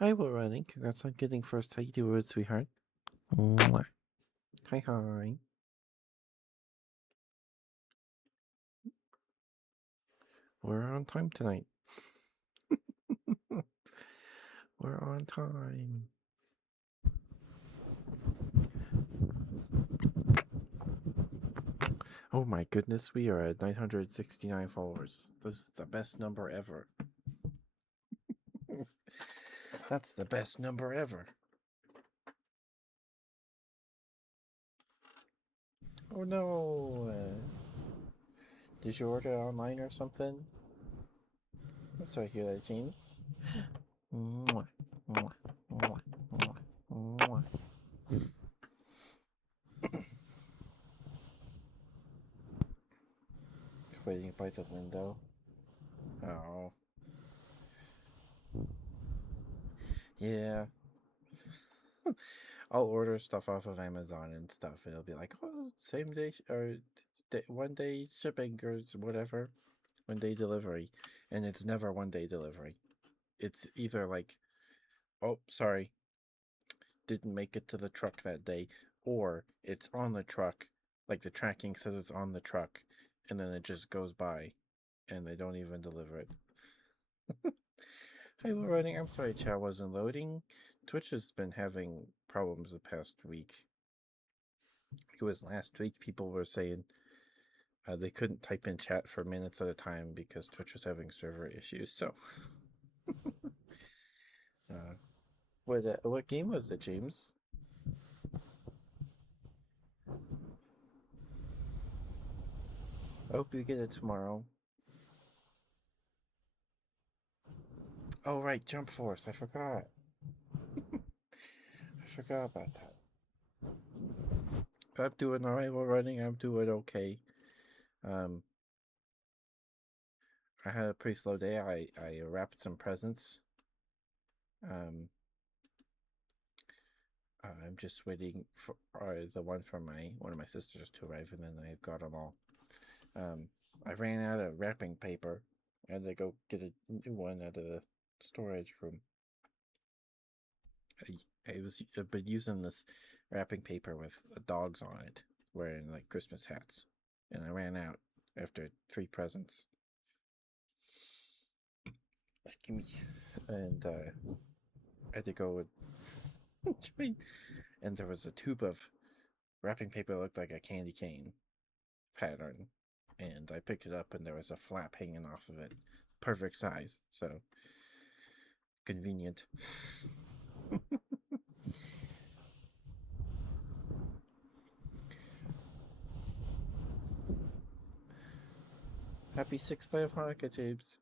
Hi, we're running. Congrats on getting first. How you doing, sweetheart? Mwah. Hi, hi. We're on time tonight. We're on time. Oh my goodness, we are at 969 followers. This is the best number ever. That's the best number ever. Oh no. Did you order online or something? I'm sorry to hear that, James. Mwah, mwah, mwah, mwah, mwah. Waiting by the window. Oh. Yeah. I'll order stuff off of Amazon and stuff, and it'll be like, oh, same day or one day shipping or whatever, 1 day delivery, and it's never 1 day delivery. It's either like, oh, sorry, didn't make it to the truck that day, or it's on the truck, like the tracking says it's on the truck, and then it just goes by, and they don't even deliver it. Hi, we're running. I'm sorry, chat wasn't loading. Twitch has been having problems the past week. It was last week. People were saying they couldn't type in chat for minutes at a time because Twitch was having server issues. So, what game was it, James? I hope you get it tomorrow. Oh right, Jump Force. I forgot. I forgot about that. I'm doing alright. We're running. I'm doing okay. Um, I had a pretty slow day. I wrapped some presents. Um, I'm just waiting for the one from one of my sisters to arrive, and then I've got them all. I ran out of wrapping paper. I had to go get a new one out of the storage room. I've been using this wrapping paper with dogs on it, wearing like Christmas hats, and I ran out after 3 presents. Excuse me, and I had to go and and there was a tube of wrapping paper that looked like a candy cane pattern, and I picked it up, and there was a flap hanging off of it, perfect size, so convenient. Happy 6th day of Hanukkah, James.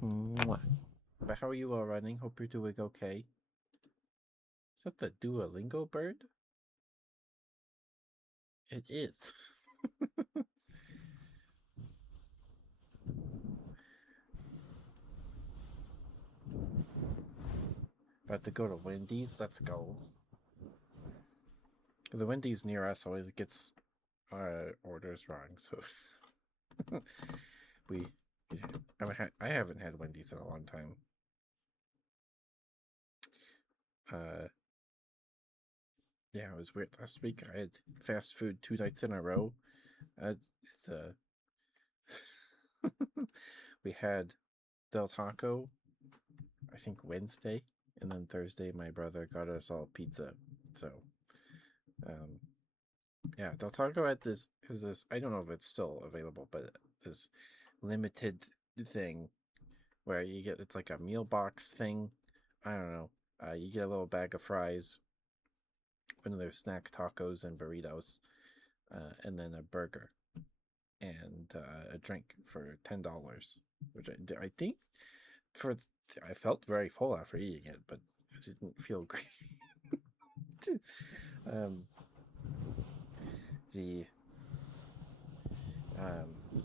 But how are you all running? Hope you're doing okay. Is that the Duolingo bird? It is. About to go to Wendy's. Let's go. The Wendy's near us always gets our orders wrong, so we I haven't had Wendy's in a long time. Yeah, it was weird. Last week I had fast food 2 nights in a row. It's we had Del Taco, I think Wednesday, and then Thursday my brother got us all pizza. So, um, yeah, Del Taco had this is this. I don't know if it's still available, but this limited thing where you get it's like a meal box thing. I don't know. You get a little bag of fries, one of their snack tacos and burritos, and then a burger and a drink for $10, which I think for I felt very full after eating it, but it didn't feel great. um, the um,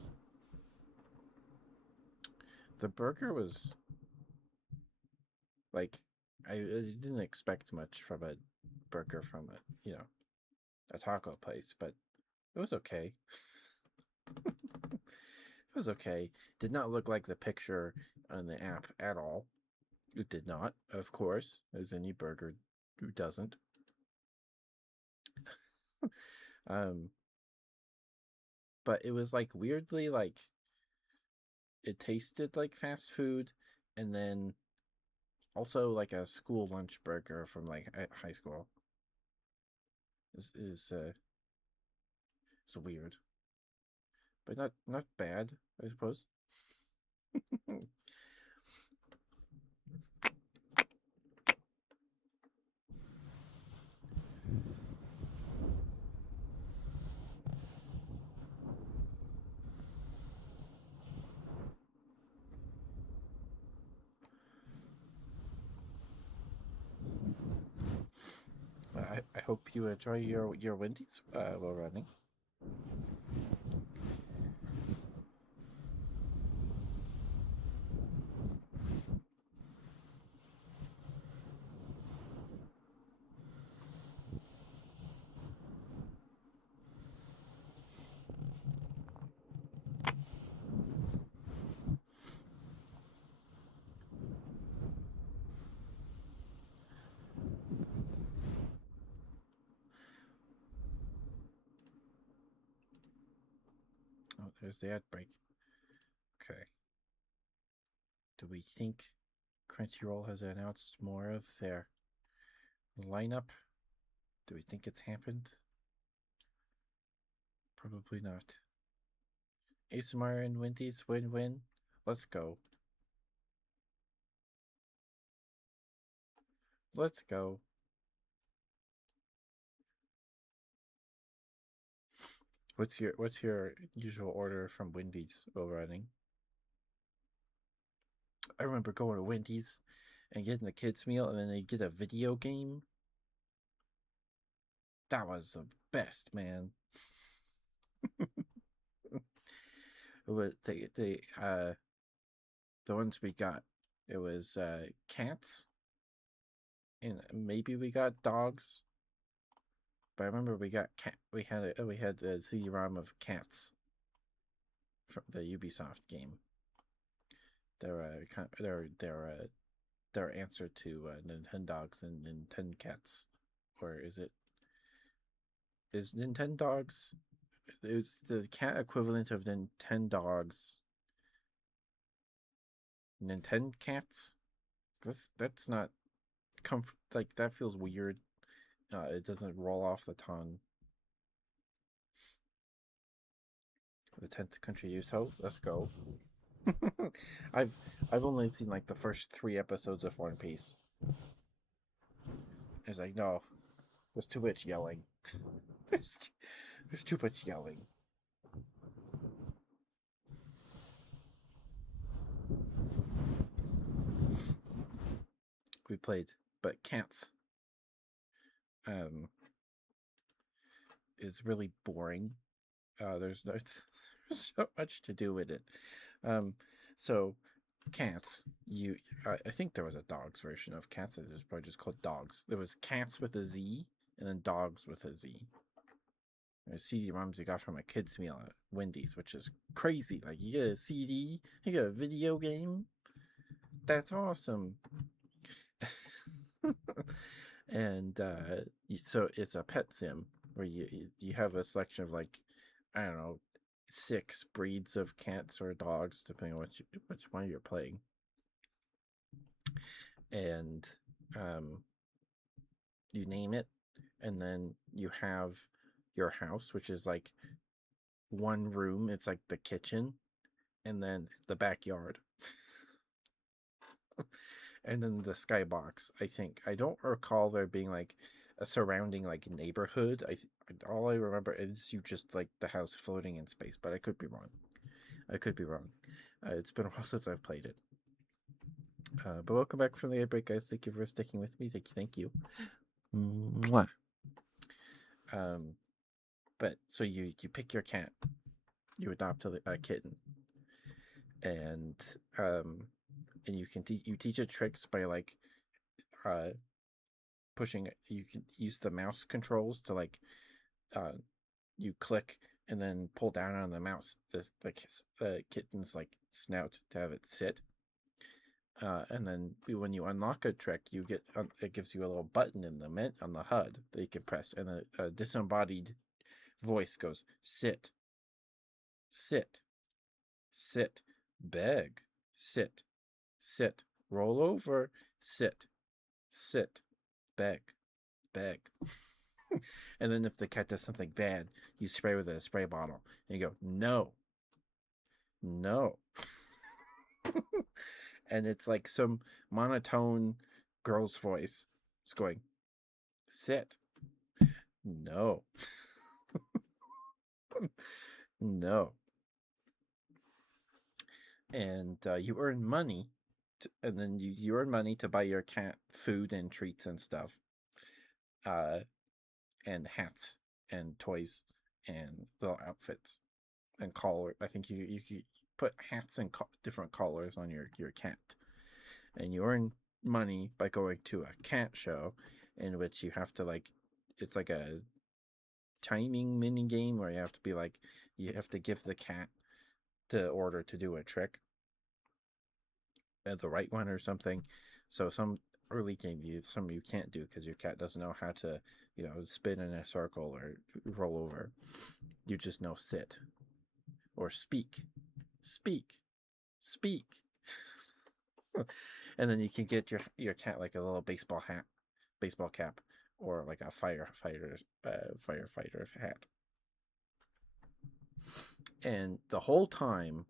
the burger was like I didn't expect much from a burger from a taco place, but it was okay. It was okay. Did not look like the picture on the app at all. It did not, of course, as any burger doesn't. Um, but it was like weirdly like it tasted like fast food, and then also like a school lunch burger from like high school is weird, but not bad, I suppose. I hope you enjoy your Wendy's while running. Oh, there's the ad break. Okay. Do we think Crunchyroll has announced more of their lineup? Do we think it's happened? Probably not. ASMR and Wendy's win-win. Let's go. Let's go. What's your usual order from Wendy's while running? I remember going to Wendy's and getting the kids meal, and then they get a video game. That was the best, man. The ones we got, it was cats, and maybe we got dogs. But I remember we got cat. We had the CD-ROM of cats from the Ubisoft game. Their answer to Nintendogs and Cats, or is Nintendogs? It's the cat equivalent of Nintendogs. Cats. That's not like that feels weird. It doesn't roll off the tongue. The 10th country you so let's go. I've I've only seen like the first 3 episodes of One Piece. It's like no, there's too much yelling. there's there's too much yelling. We played, but Cats um is really boring. There's no there's so much to do with it. Um, so Cats, I think there was a dogs version of Cats. It was probably just called Dogs. There was Cats with a Z, and then Dogs with a Z. There's CD-ROMs you got from a kids meal at Wendy's, which is crazy. Like you get a CD, you get a video game. That's awesome. And so it's a pet sim where you have a selection of like I don't know 6 breeds of cats or dogs depending on which one you're playing, and um, you name it, and then you have your house, which is like one room. It's like the kitchen, and then the backyard, and then the skybox. I think I don't recall there being like a surrounding like neighborhood. All I remember is you just like the house floating in space, but I could be wrong. I could be wrong. It's been a while since I've played it. But welcome back from the outbreak, guys. Thank you for sticking with me. Thank you. Mwah. Um, but so you pick your cat, you adopt a kitten, and um, and you teach it tricks by like uh pushing. You can use the mouse controls to like uh you click and then pull down on the mouse the kitten's like snout to have it sit, And then when you unlock a trick, you get it gives you a little button in the on the HUD that you can press, and a disembodied voice goes, "Sit, sit, sit, beg, sit, sit, roll over, sit, sit, beg, beg." And then if the cat does something bad, you spray with a spray bottle, and you go, "No, no." And it's like some monotone girl's voice. It's going, "Sit, no, no." And you earn money, and then you earn money to buy your cat food and treats and stuff, uh, and hats and toys and little outfits and collar. I think you put hats and different collars on your cat, and you earn money by going to a cat show, in which you have to like, it's like a timing mini game where you have to be like, you have to give the cat the order to do a trick, the right one or something. So some early game some you can't do because your cat doesn't know how to, spin in a circle or roll over. You just know sit or speak, speak, speak. And then you can get your cat like a little baseball cap, or like a firefighter hat. And the whole time,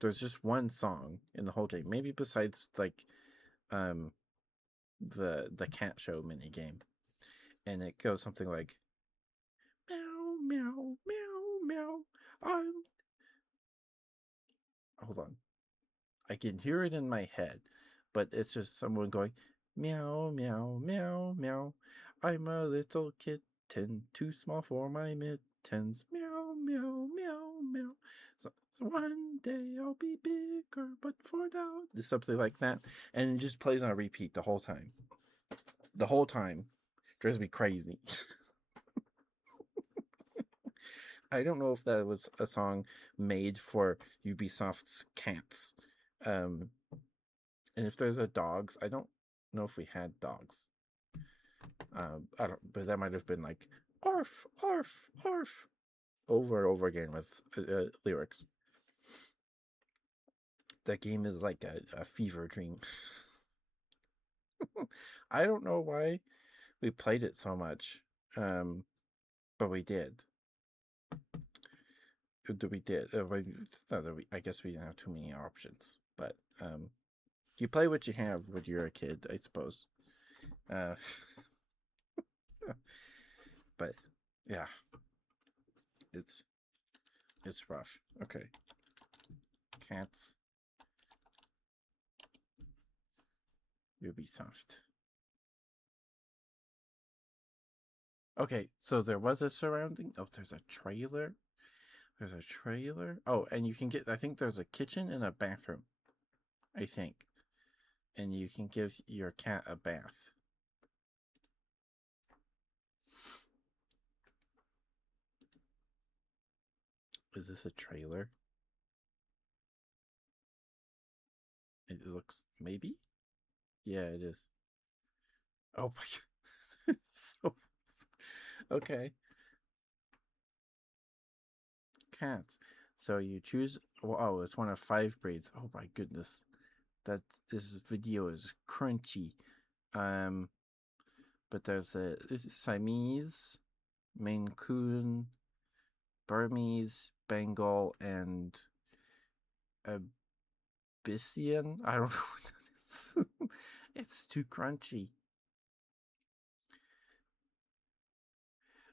there's just one song in the whole game. Maybe besides like um the cat show mini game, and it goes something like, meow meow meow meow. I'm Hold on. I can hear it in my head, but it's just someone going, meow, meow, meow, meow. I'm a little kitten, too small for my mittens. Meow, meow, meow, meow. So one day I'll be bigger, but for now, it's something like that. And it just plays on repeat the whole time. The whole time. Drives me crazy. I don't know if that was a song made for Ubisoft's cats. Um, And if there's a dogs, I don't know if we had dogs. I don't, but that might have been like "arf, arf, arf" over and over again with lyrics. That game is like a fever dream. I don't know why we played it so much, but we did. We did. I guess we didn't have too many options, but you play what you have when you're a kid, I suppose. Uh, but yeah, it's rough. Okay, cats, Ubisoft. Okay, so there was a surrounding. Oh, there's a trailer. There's a trailer. Oh, and you can get. I think there's a kitchen and a bathroom. I think, and you can give your cat a bath. Is this a trailer? It looks, maybe. Yeah, it is. Oh my god. So okay. Cats. So you choose. Oh, it's one of 5 breeds. Oh my goodness. That this video is crunchy. Um, but there's a Siamese, Maine Coon, Burmese, Bengal, and Abyssian. I don't know what that is. It's too crunchy.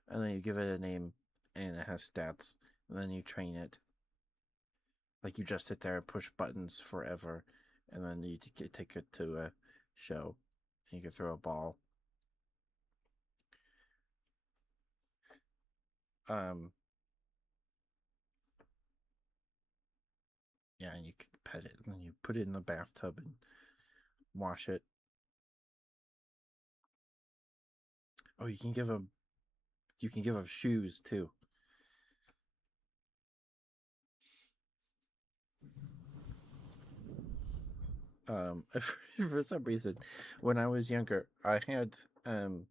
And then you give it a name, and it has stats, and then you train it. Like you just sit there and push buttons forever, and then you take it to a show, and you can throw a ball. Um, yeah, and you can pet it, and you put it in the bathtub and wash it. Oh, you can give them shoes too. For some reason, when I was younger, I had um.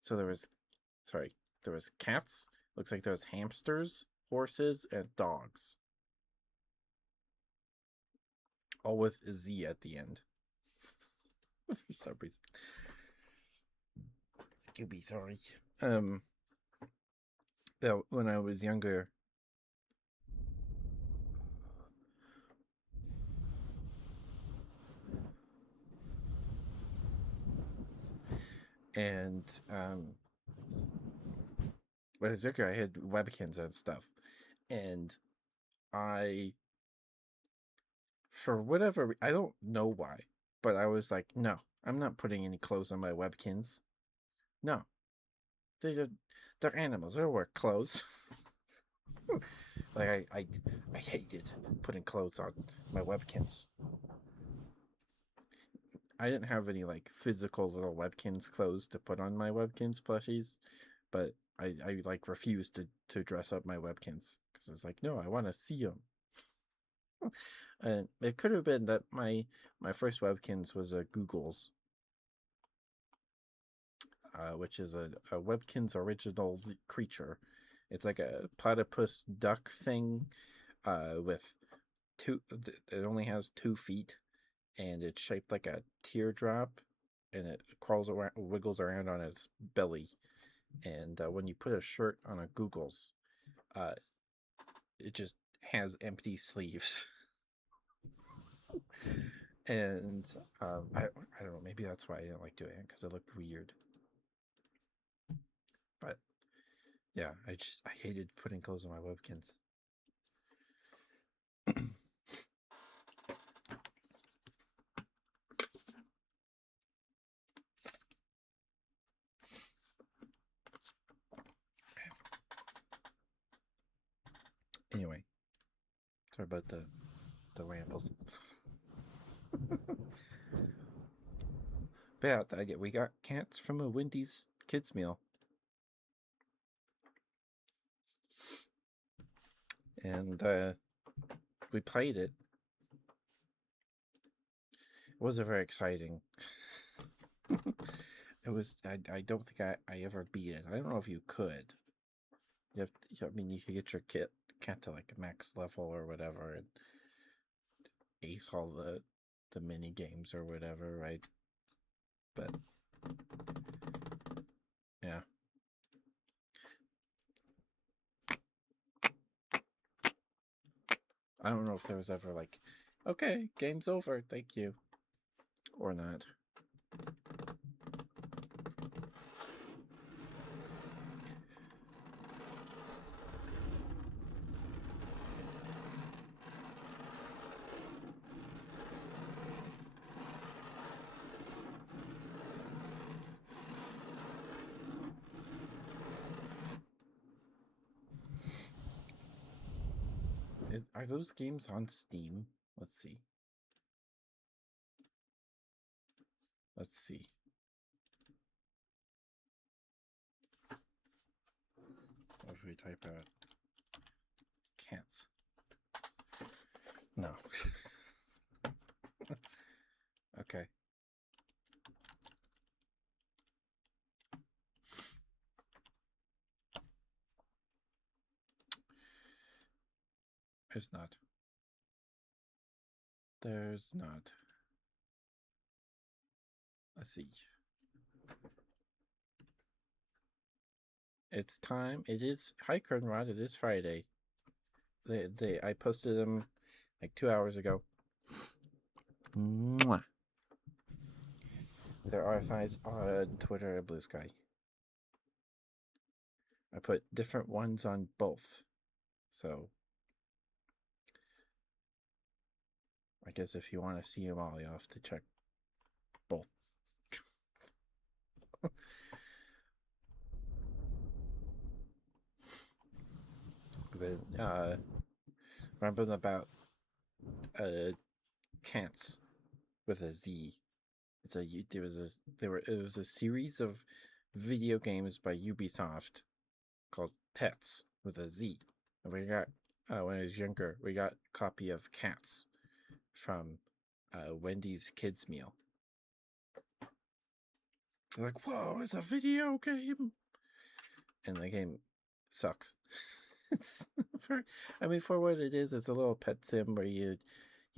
So there was, sorry, there was cats. Looks like there was hamsters, horses, and dogs, all with a Z at the end. For some reason, Scooby, sorry. Um, yeah, when I was younger, and when I was younger, I had webkins and stuff, and I, for whatever, I don't know why, but I was like, no, I'm not putting any clothes on my webkins. No, they're they're animals. They don't wear clothes. Like I hated putting clothes on my webkins. I didn't have any like physical little webkins clothes to put on my webkins plushies, but I like refused to dress up my webkins because I was like, no, I want to see them. And it could have been that my first webkins was a Google's, which is a Webkins original creature. It's like a platypus duck thing, with two. It only has 2 feet, and it's shaped like a teardrop, and it crawls around, wiggles around on its belly. And when you put a shirt on a Google's, uh, it just has empty sleeves. And I don't know, maybe that's why I didn't like doing it because it looked weird. But yeah, I hated putting clothes on my webkins. Anyway, sorry about the rambles. But yeah, we got cats from a Wendy's kids meal, and we played it. It wasn't very exciting. It was. I don't think I ever beat it. I don't know if you could. I mean, you could get your cat to like max level or whatever, and ace all the mini games or whatever, right? But yeah, I don't know if there was ever like, okay, game's over, thank you, or not. Are those games on Steam? Let's see. Let's see. What if we type out cats? No. Okay. There's not. There's not. Let's see. It's time. It is. Hi, Rod. It is Friday. I posted them like 2 hours ago. Mwah. There are RFIs on Twitter and Blue Sky. I put different ones on both. So I guess if you want to see them all, you have to check both. But remember about cats with a Z. It was a series of video games by Ubisoft called Pets with a Z. And we got when I was younger, we got a copy of Cats from Wendy's kids meal. They're like, whoa, it's a video game, and the game sucks. It's for what it is, it's a little pet sim where you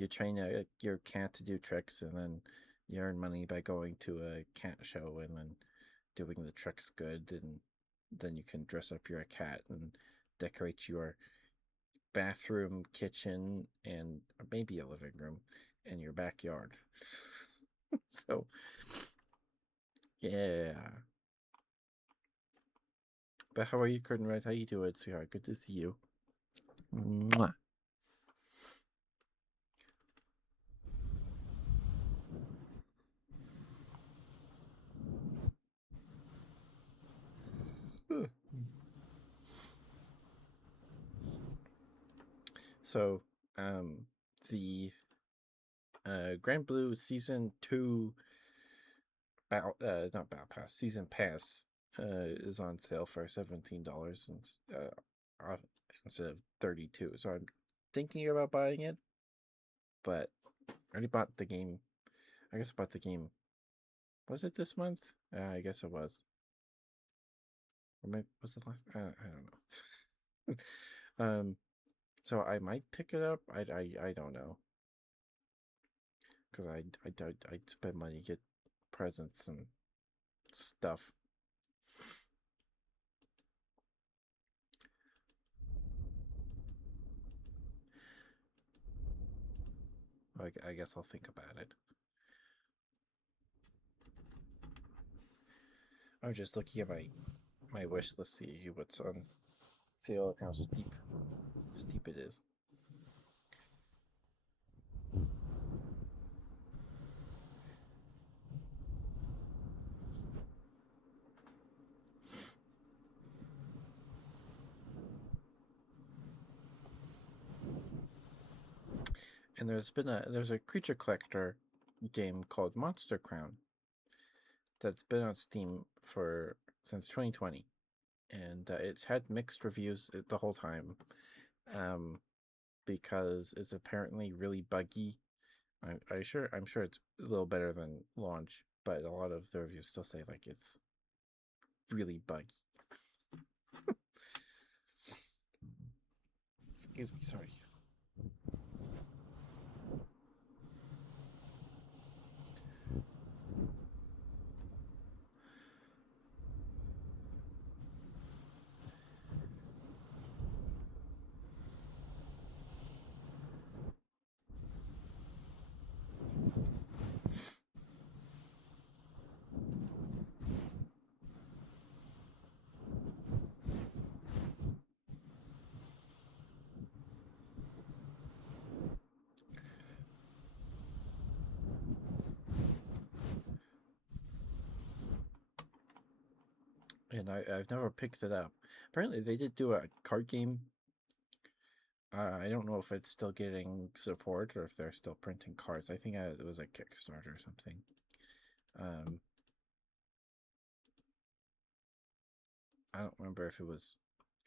train your cat to do tricks, and then you earn money by going to a cat show and then doing the tricks good, and then you can dress up your cat and decorate your bathroom, kitchen, and maybe a living room and your backyard. So, yeah. But how are you, Curtin Red? How you doing, sweetheart? Good to see you. Mwah. So, the Grand Blue Season 2 not Battle Pass, Season Pass is on sale for $17 instead of 32. So I'm thinking about buying it, but I already bought the game. I guess I bought the game. Was it this month? I guess it was. Or maybe was it last? I don't know. So I might pick it up. I don't know, because I'd spend money to get presents and stuff. I guess I'll think about it. I'm just looking at my wish list to see what's on sale and how steep it is. And there's a creature collector game called Monster Crown that's been on Steam for since 2020, and it's had mixed reviews the whole time, because it's apparently really buggy. I'm sure it's a little better than launch, but a lot of the reviews still say like it's really buggy. Excuse me, sorry. And I've never picked it up. Apparently, they did do a card game. I don't know if it's still getting support or if they're still printing cards. I think it was a Kickstarter or something. Um, I don't remember if it was,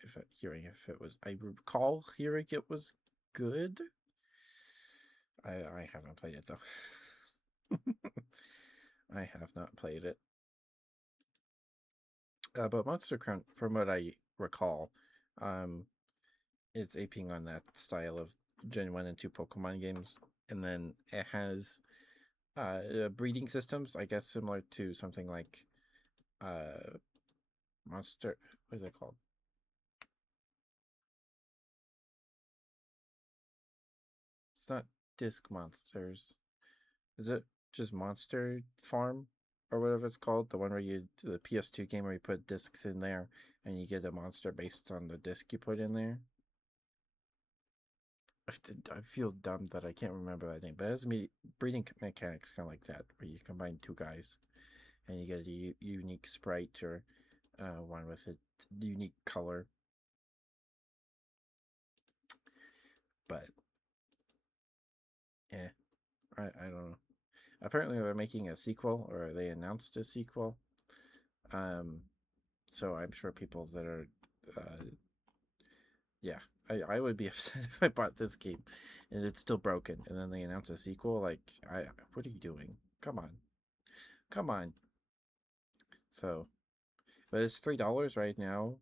if it was. I recall hearing it was good. I haven't played it though. I have not played it. But Monster Crown, from what I recall, um, it's aping on that style of Gen 1 and 2 Pokemon games. And then it has breeding systems, I guess, similar to something like Monster. What is it called? It's not Disc Monsters. Is it just Monster Farm or whatever it's called? The one where the PS2 game where you put discs in there and you get a monster based on the disc you put in there. I feel dumb that I can't remember that name, but it has breeding mechanics kind of like that, where you combine two guys and you get a unique sprite or one with a unique color. But yeah, I don't know. Apparently, they're making a sequel, or they announced a sequel. Um, so I'm sure people that are Yeah, I would be upset if I bought this game and it's still broken, and then they announce a sequel. Like, what are you doing? Come on, come on. So, but it's $3 right now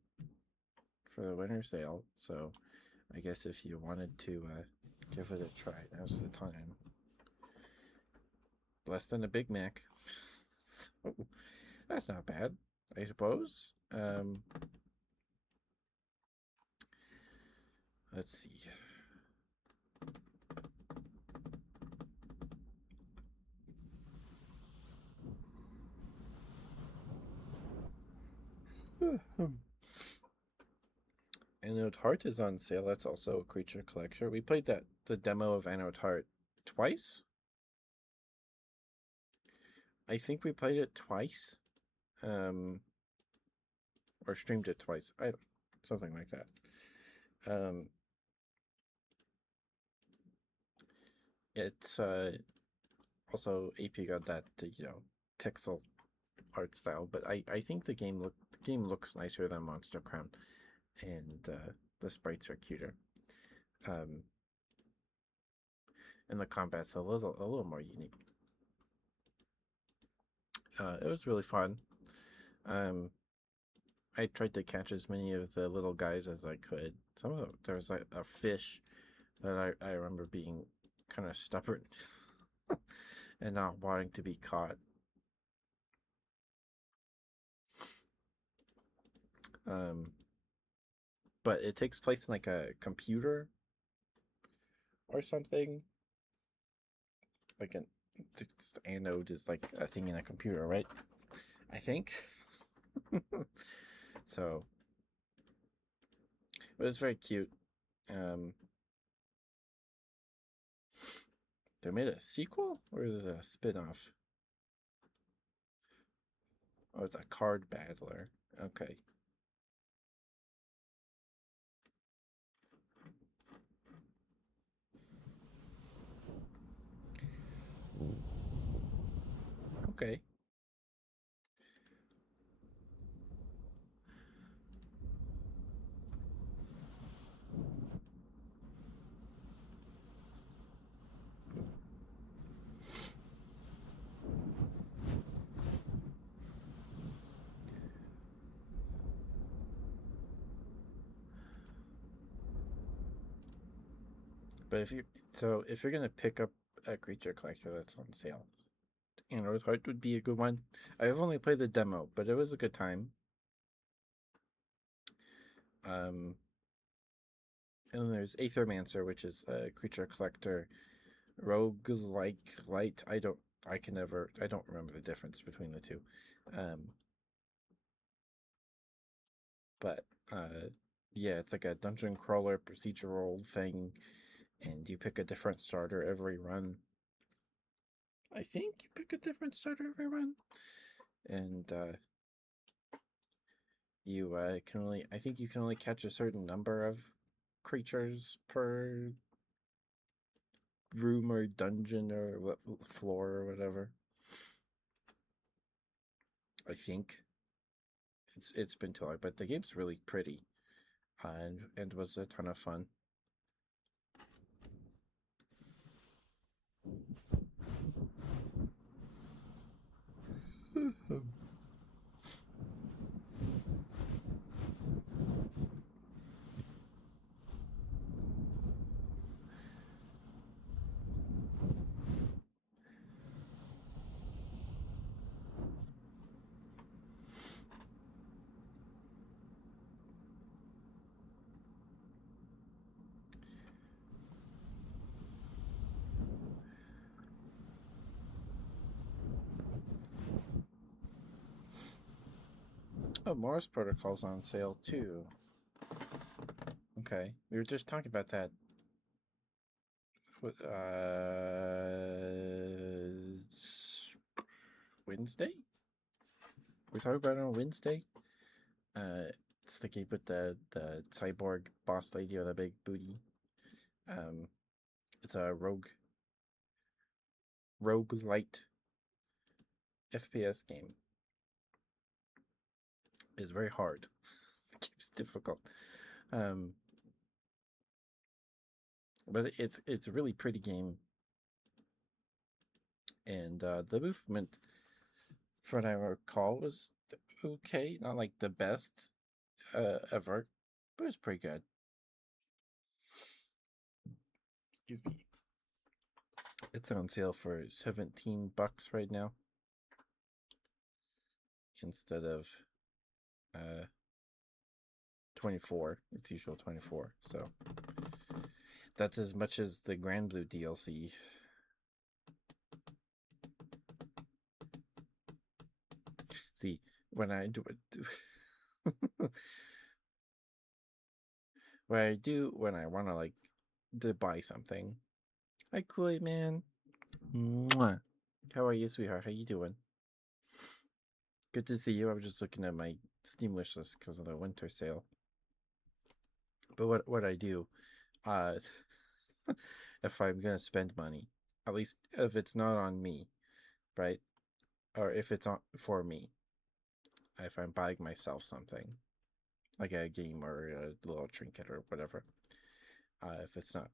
for the winter sale. So, I guess if you wanted to give it a try, now's the time. Less than a Big Mac, so that's not bad, I suppose. Let's see. Anode Heart is on sale. That's also a creature collector. We played the demo of Anode Heart twice. I think we played it twice, um, or streamed it twice. Something like that. Um, it's also AP got that pixel art style, but I think the game looks nicer than Monster Crown, and the sprites are cuter. Um, and the combat's a little more unique. It was really fun. Um, I tried to catch as many of the little guys as I could. There was like a fish that I remember being kind of stubborn and not wanting to be caught. Um, but it takes place in like a computer or something. Like an the anode is like a thing in a computer, right? I think. So it was very cute. Um, they made a sequel or is it a spin-off? Oh, it's a card battler. Okay. Okay. But if you're gonna pick up a creature collector that's on sale, Anode Heart would be a good one. I've only played the demo, but it was a good time. Um, and then there's Aethermancer, which is a creature collector rogue like light. I don't remember the difference between the two. Um, but yeah, it's like a dungeon crawler procedural thing, and you pick a different starter every run. I think you pick a different starter every run, and I think you can only catch a certain number of creatures per room or dungeon or floor or whatever. I think it's been too long, but the game's really pretty, and was a ton of fun. Oh, Mars Protocol's on sale too. Okay, we were just talking about that. Wednesday. We're talking about it on Wednesday. It's the game with the cyborg boss lady with a big booty. Um, it's a rogue light FPS game. It's very hard. It keeps difficult. Um, but it's a really pretty game, and the movement, from what I recall, was okay. Not like the best ever, but it's pretty good. Excuse me. It's on sale for $17 right now instead of 24. It's usual 24. So that's as much as the Grand Blue DLC. See, when I do it, what I do when I want to like to buy something. Hi, Kool-Aid Man. Mwah. How are you, sweetheart? How you doing? Good to see you. I was just looking at my Steam wish list because of the winter sale. But what I do, uh, if I'm gonna spend money, at least if it's not on me, right, or if it's on for me, if I'm buying myself something like a game or a little trinket or whatever, if it's not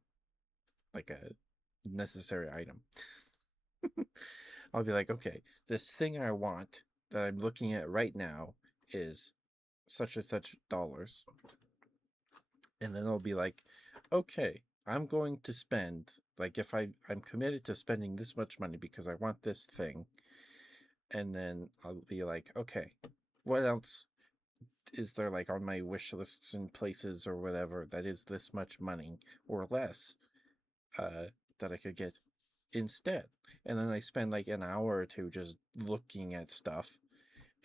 like a necessary item, I'll be like, okay, this thing I want that I'm looking at right now is such and such dollars. And then I'll be like, okay, I'm going to spend, like, if I'm committed to spending this much money because I want this thing. And then I'll be like, okay, what else is there like on my wish lists and places or whatever that is this much money or less uh, that I could get instead? And then I spend like an hour or two just looking at stuff,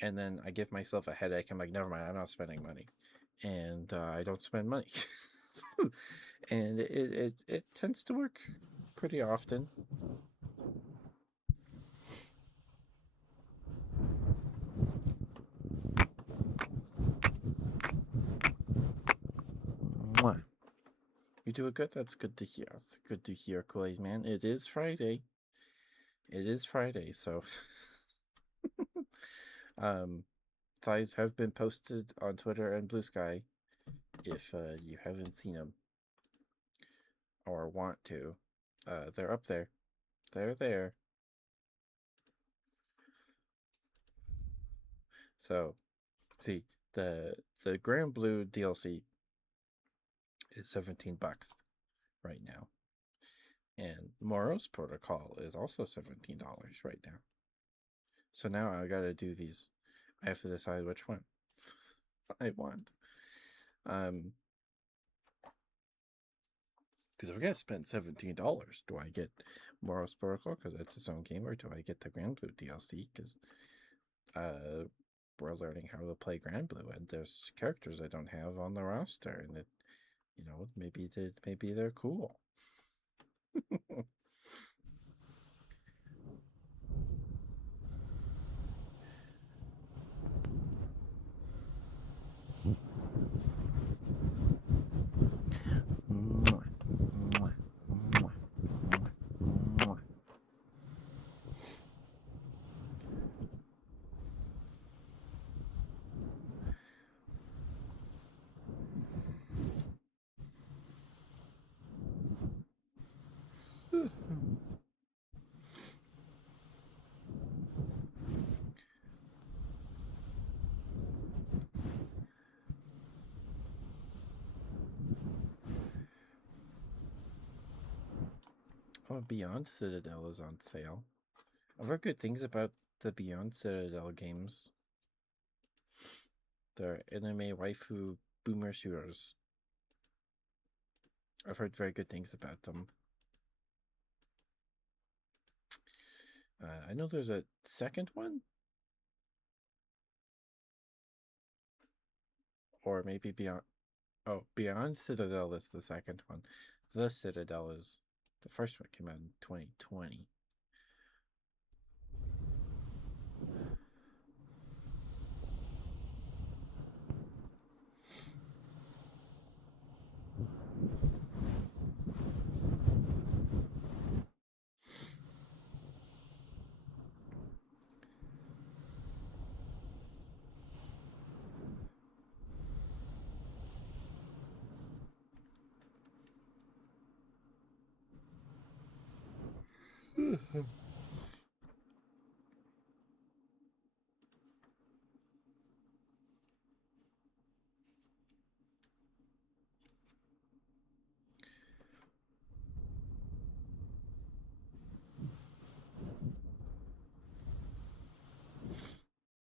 and then I give myself a headache. I'm like, never mind, I'm not spending money, and I don't spend money. And it tends to work pretty often. Mwah. You do it good. That's good to hear. It's good to hear, Kool-Aid Man. It is Friday. It is Friday, so um, thighs have been posted on Twitter and Blue Sky. If you haven't seen them or want to, they're up there. They're there. So, see, the Grand Blue DLC is $17 right now, and Morose Protocol is also $17 right now. So now I gotta do these. I have to decide which one I want. Because if I gotta spend $17, do I get Morose Protocol because it's its own game, or do I get the Grand Blue DLC because we're learning how to play Grand Blue, and there's characters I don't have on the roster, and it, maybe they're cool. Oh, Beyond Citadel is on sale. I've heard good things about the Beyond Citadel games. They're anime waifu boomer shooters. I've heard very good things about them. I know there's a second one, or maybe Beyond. Oh, Beyond Citadel is the second one. The Citadel is the first one. Came out in 2020.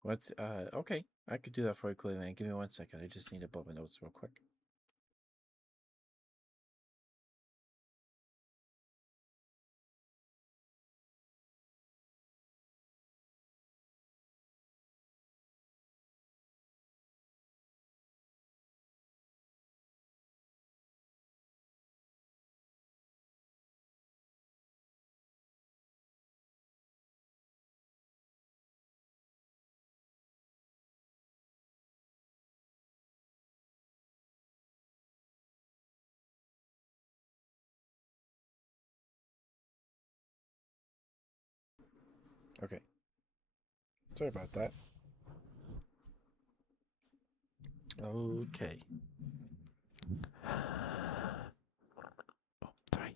What's okay? I could do that for you, Cleveland. Give me 1 second. I just need to pull my notes real quick. Okay. Sorry about that. Okay. Oh, sorry.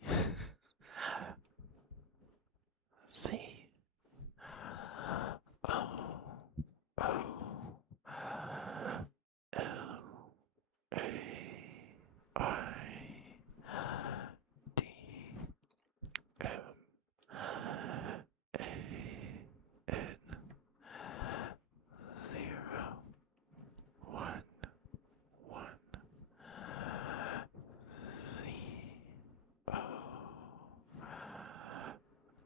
C O O L A I D M A N 0 1 1 C O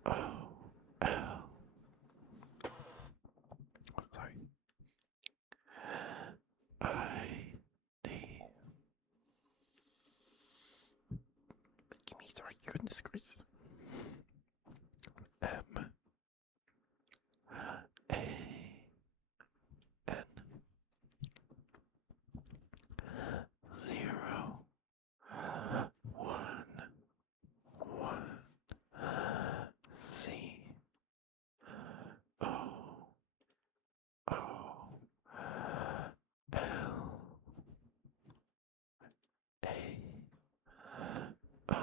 O L. Sorry. I D. Give me, sorry, goodness gracious. M A N 0 1 1 C O O L A I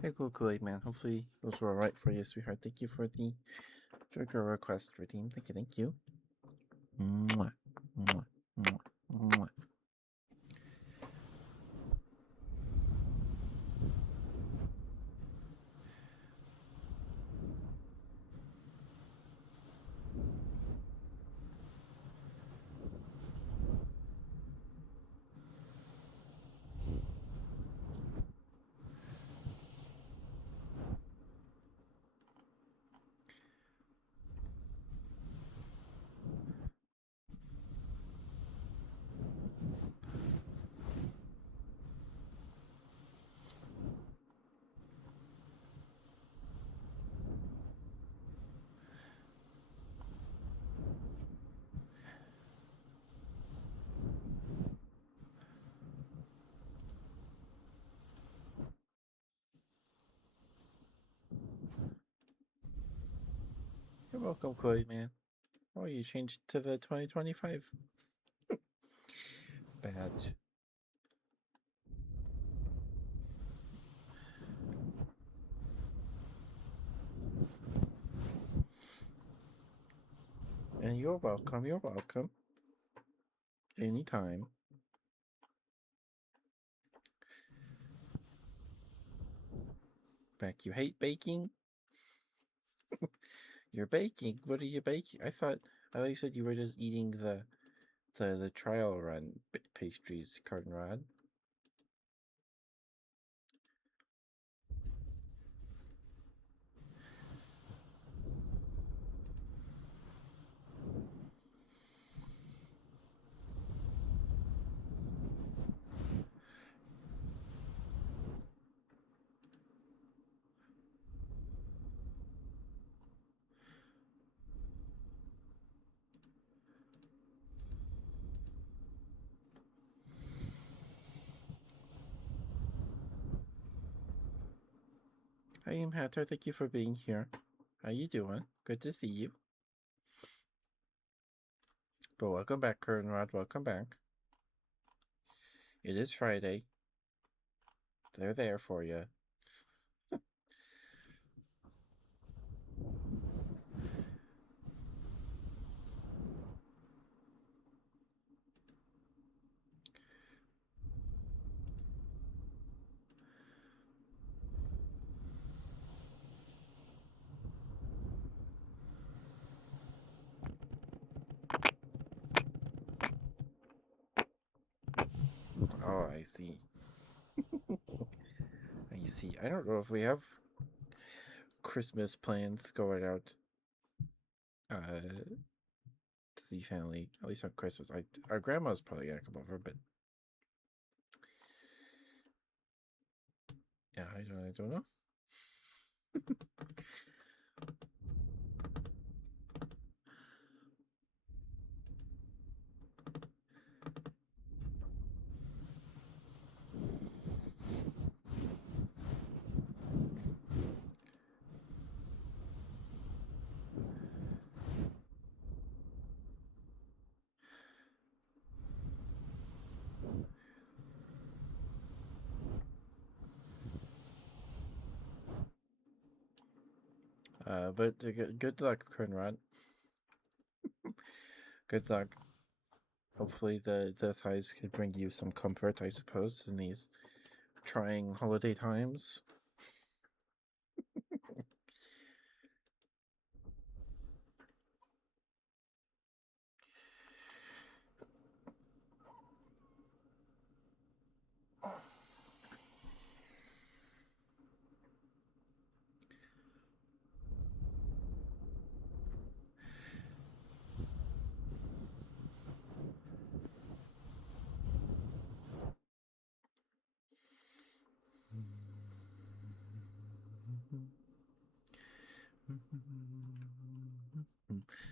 Hey, cool Kool-Aid man. Hopefully those were alright for you, sweetheart. Thank you for the trigger request redeem. Thank you, thank you. Mwah, mwah, mwah, mwah. You're welcome, Kool-Aid man. Oh, you changed to the 2025 badge. And you're welcome. You're welcome. Anytime. Beck, you hate baking? You're baking. What are you baking? I thought you said you were just eating the trial run pastries, Carton Rod. Hi, I'm Hatter. Thank you for being here. How you doing? Good to see you. But welcome back, Curtain Rod. Welcome back. It is Friday. They're there for you. Oh, I see. I see. I don't know if we have Christmas plans going out to see family, at least on Christmas. Our grandma's probably gonna come over, but yeah, I don't know. But good luck, Conrad. Good luck. Hopefully the thighs could bring you some comfort, I suppose, in these trying holiday times.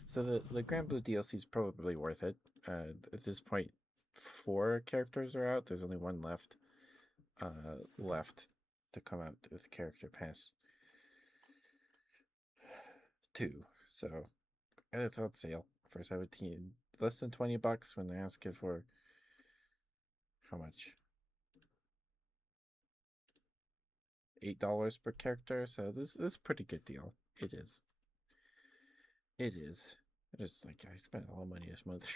So the Grand Blue DLC is probably worth it. At this point, 4 characters are out. There's only one left. Left to come out with Character Pass 2. So, and it's on sale for 17, less than $20 when they ask it for how much? $8 per character, so this is a pretty good deal. It is. It is. I just like I spent all the money this month.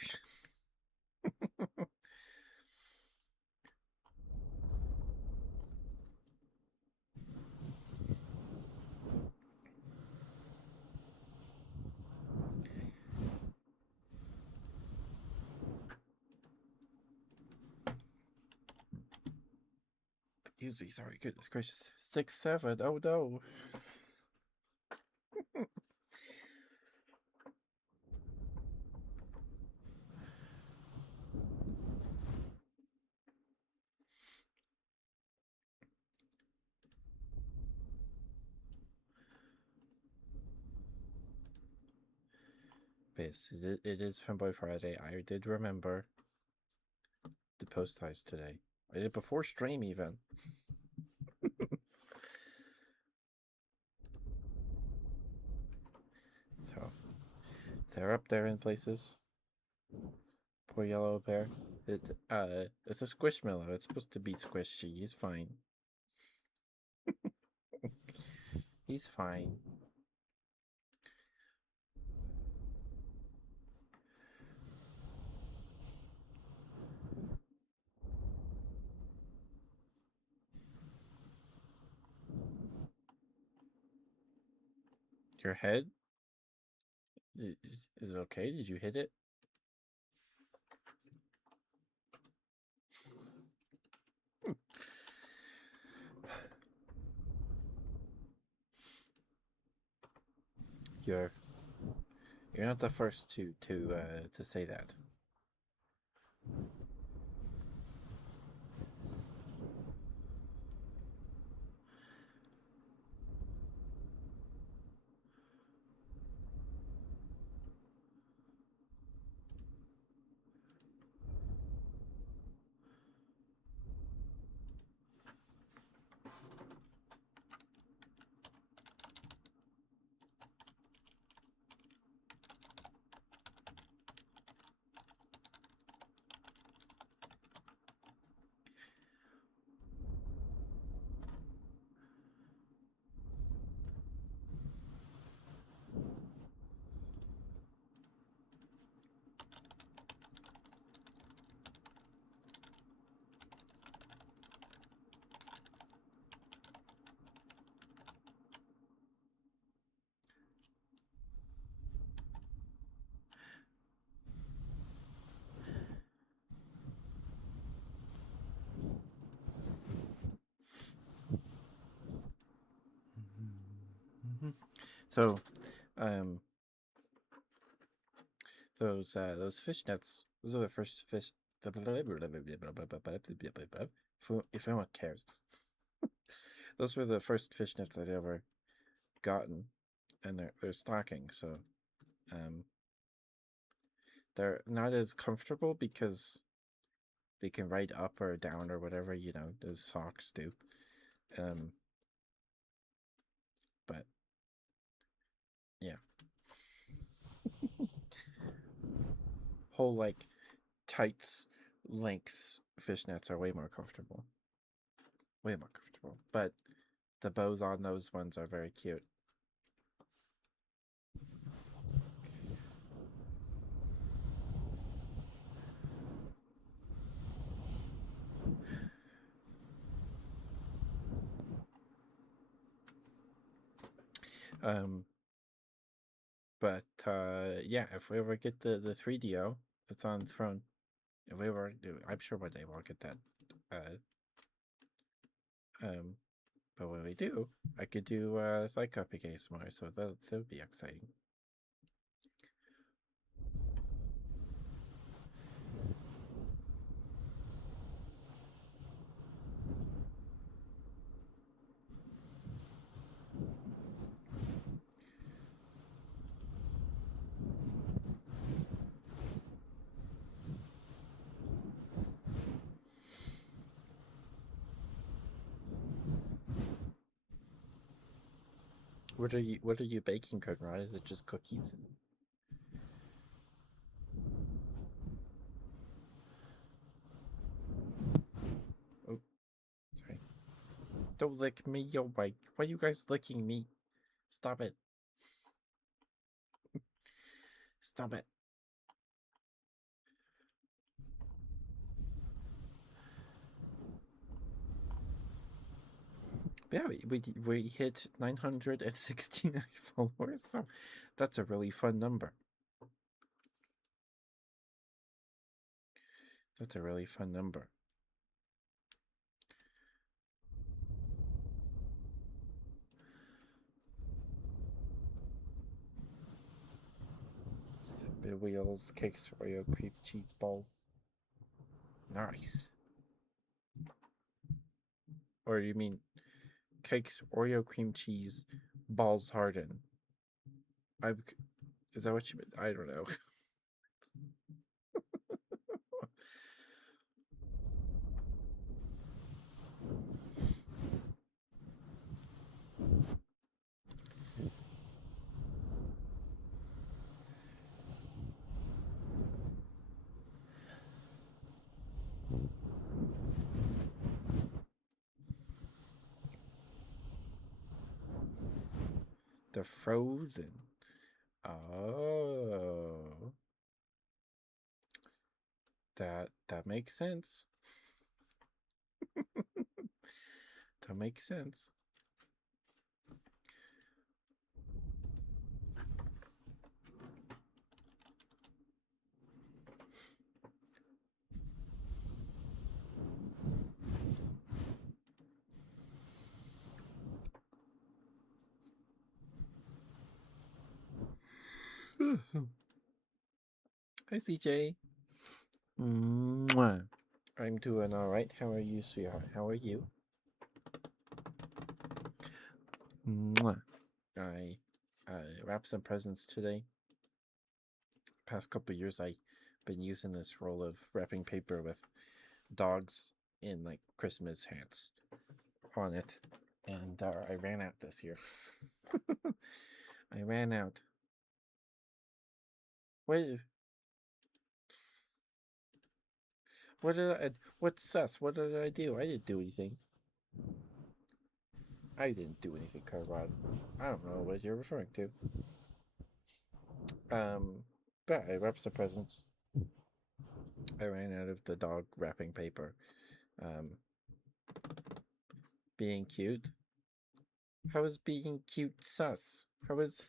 Excuse me, sorry, goodness gracious. 6-7. Oh no. Yes, it is Fanboy Friday. I did remember to post ties today. I did before stream even. So they're up there in places. Poor yellow bear. It's a squishmallow. It's supposed to be squishy. He's fine. He's fine. Your head? Is it okay? Did you hit it? You're you're not the first to say that. So, um, those fishnets. Those are the first fish. If anyone cares, those were the first fishnets I'd ever gotten, and they're stocking. So, um, they're not as comfortable because they can ride up or down or whatever as socks do. Um, but yeah, whole like tights lengths fishnets are way more comfortable. Way more comfortable. But the bows on those ones are very cute. Um, but yeah, if we ever get the 3DO, it's on Throne. If we ever do, I'm sure one day we'll get that. Uh, um, but when we do, I could do Thycopic ASMR, so that would be exciting. What are you baking, Conrad? Is it just cookies? Oh, sorry. Don't lick me, yo, Mike. Why are you guys licking me? Stop it. Stop it. Yeah, we hit 969 followers, so that's a really fun number. That's a really fun number. Spin wheels, cakes, Oreo, cream cheese balls. Nice. Or do you mean cakes, Oreo, cream cheese, balls harden? Is that what you meant? I don't know. The frozen. Oh, that makes sense. That makes sense. Hi, CJ. Mwah. I'm doing all right. How are you, sweetheart? How are you? Mwah. I wrapped some presents today. Past couple years, I've been using this roll of wrapping paper with dogs in like Christmas hats on it, and I ran out this year. I ran out. What? What did I? What's sus? What did I do? I didn't do anything. I didn't do anything, Carrot. I don't know what you're referring to. But I wrapped some presents. I ran out of the dog wrapping paper. Um, being cute. How is being cute sus? How is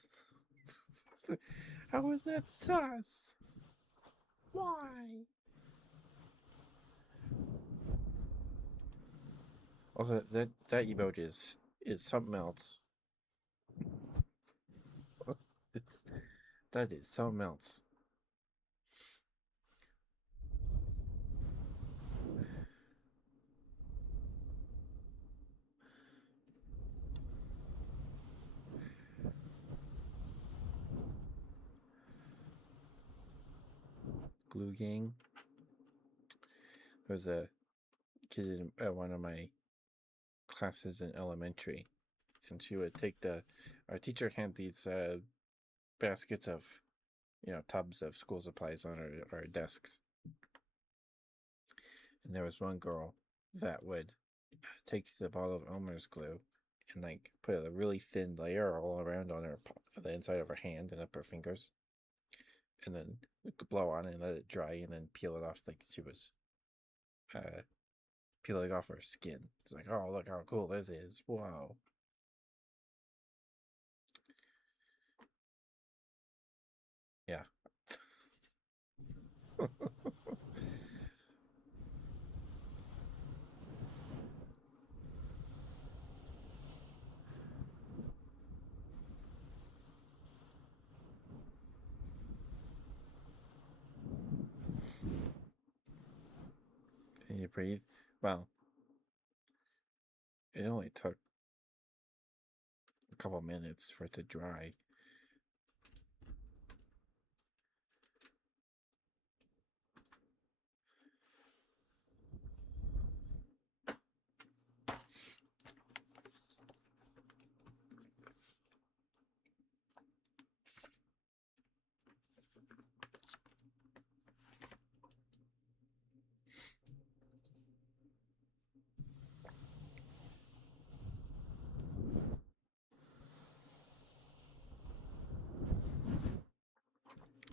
how is that sus? Why? Also, that emote is something else. It's that is something else. Glue gang. There was a kid in one of my classes in elementary, and she would take our teacher had these baskets of tubs of school supplies on our desks, and there was one girl that would take the bottle of Elmer's glue and like put a really thin layer all around on the inside of her hand and up her fingers, and then blow on it and let it dry, and then peel it off like she was uh, peeling off her skin. It's like, oh, look how cool this is! Whoa. Yeah. Can you breathe? Well, it only took a couple minutes for it to dry.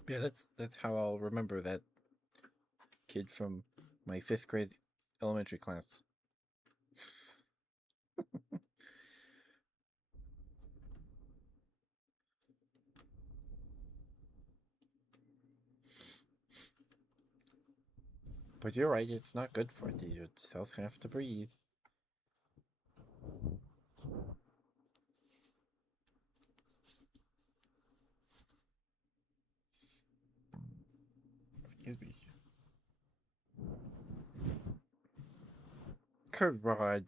Yeah, that's how I'll remember that kid from my 5th grade elementary class. But you're right, it's not good for it. Your cells have to breathe. Excuse me. Curd rod.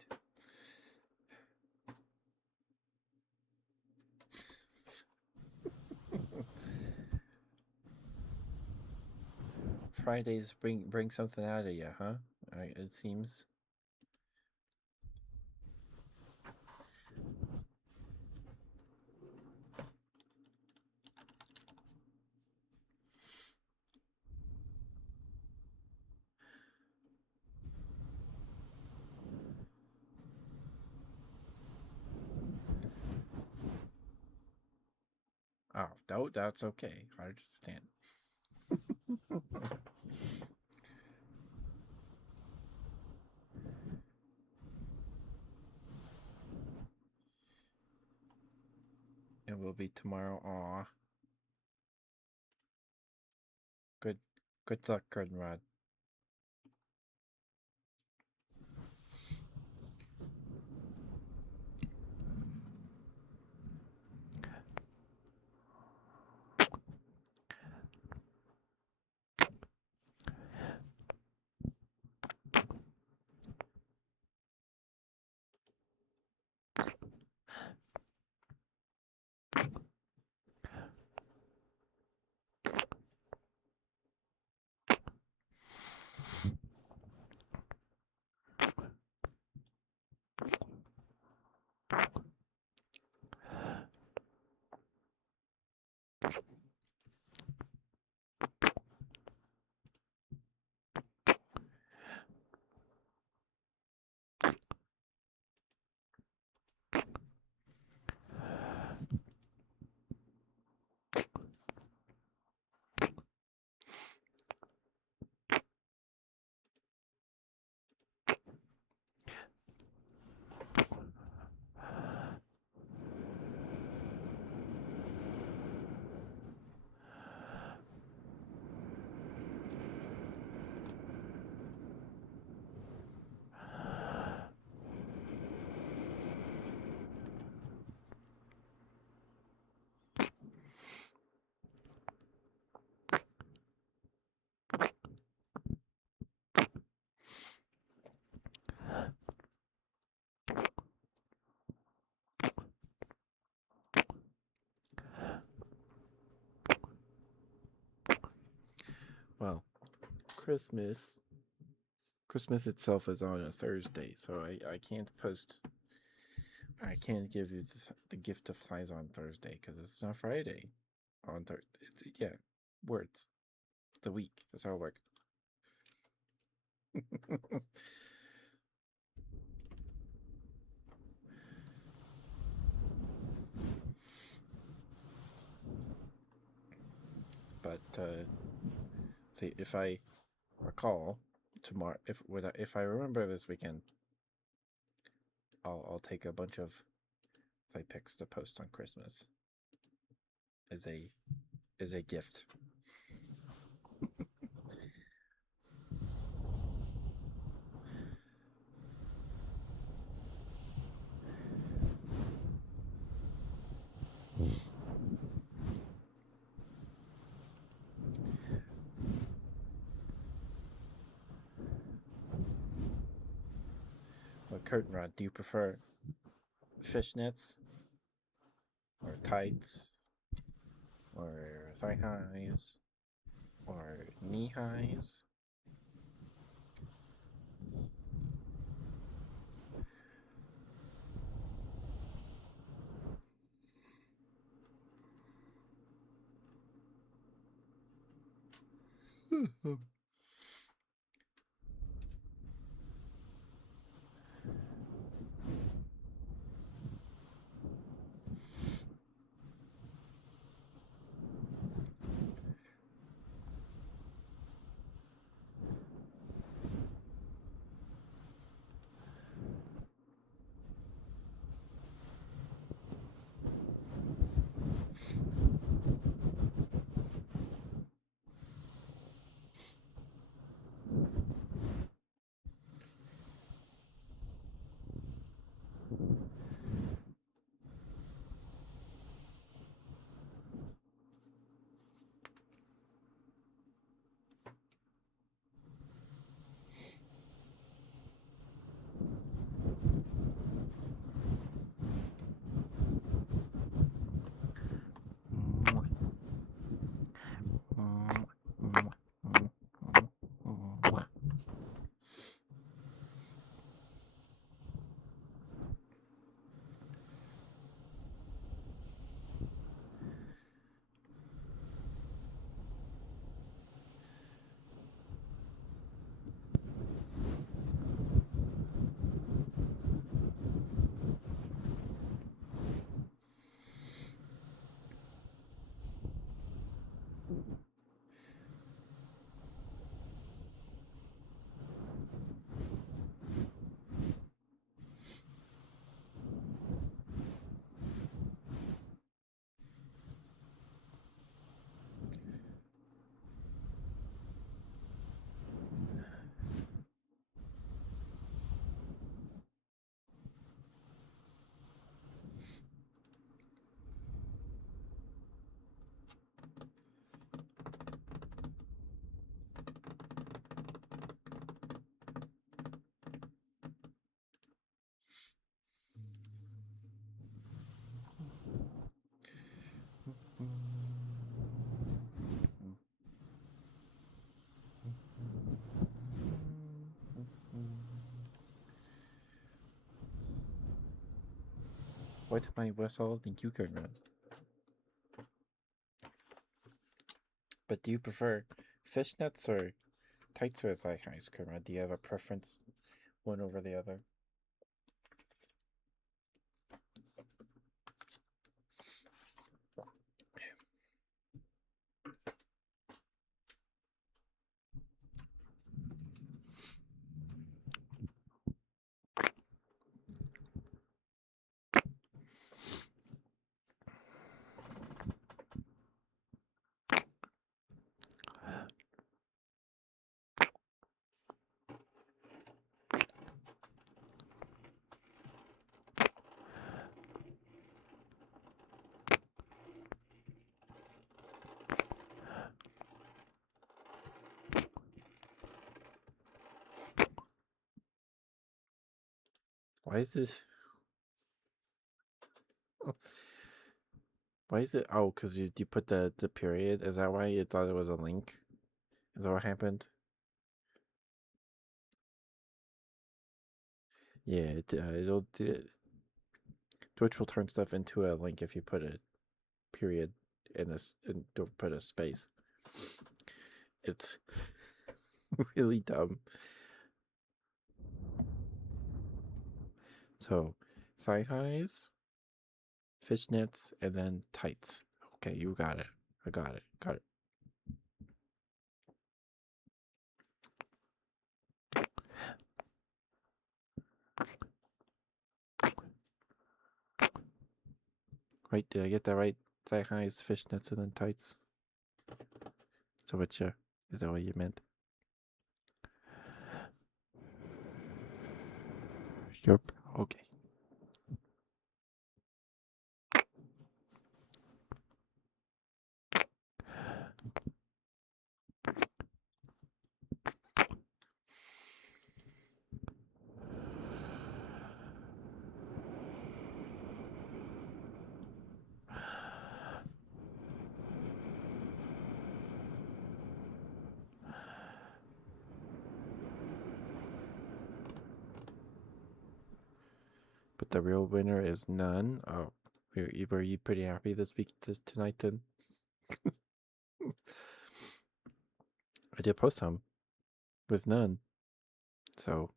Fridays bring something out of you, huh? It seems. Oh, no, that's okay. I understand. It will be tomorrow. Aw. Good good luck, Goldenrod. Well, Christmas. Christmas itself is on a Thursday, so I can't post. I can't give you the gift of flies on Thursday because it's not Friday. On Thursday, yeah, words. The week. That's how it works. But see, if I recall tomorrow, if I remember this weekend, I'll take a bunch of play pics to post on Christmas as a gift. But curtain rod, do you prefer fishnets or tights or thigh highs or knee highs? What's all think you can run? But do you prefer fishnets or tights with like ice cream? Do you have a preference, one over the other? Why is this? Why is it? Oh, because you put the period. Is that why you thought it was a link? Is that what happened? Yeah, it'll do. Twitch will turn stuff into a link if you put a period in this and don't put a space. It's really dumb. So, thigh highs, fishnets, and then tights. Okay, you got it. I got it. Got it. Right? Did I get that right? Thigh highs, fishnets, and then tights. So is that what you meant? Yup. Okay. But the real winner is none. Oh, were you pretty happy this tonight then? I did post some with none. So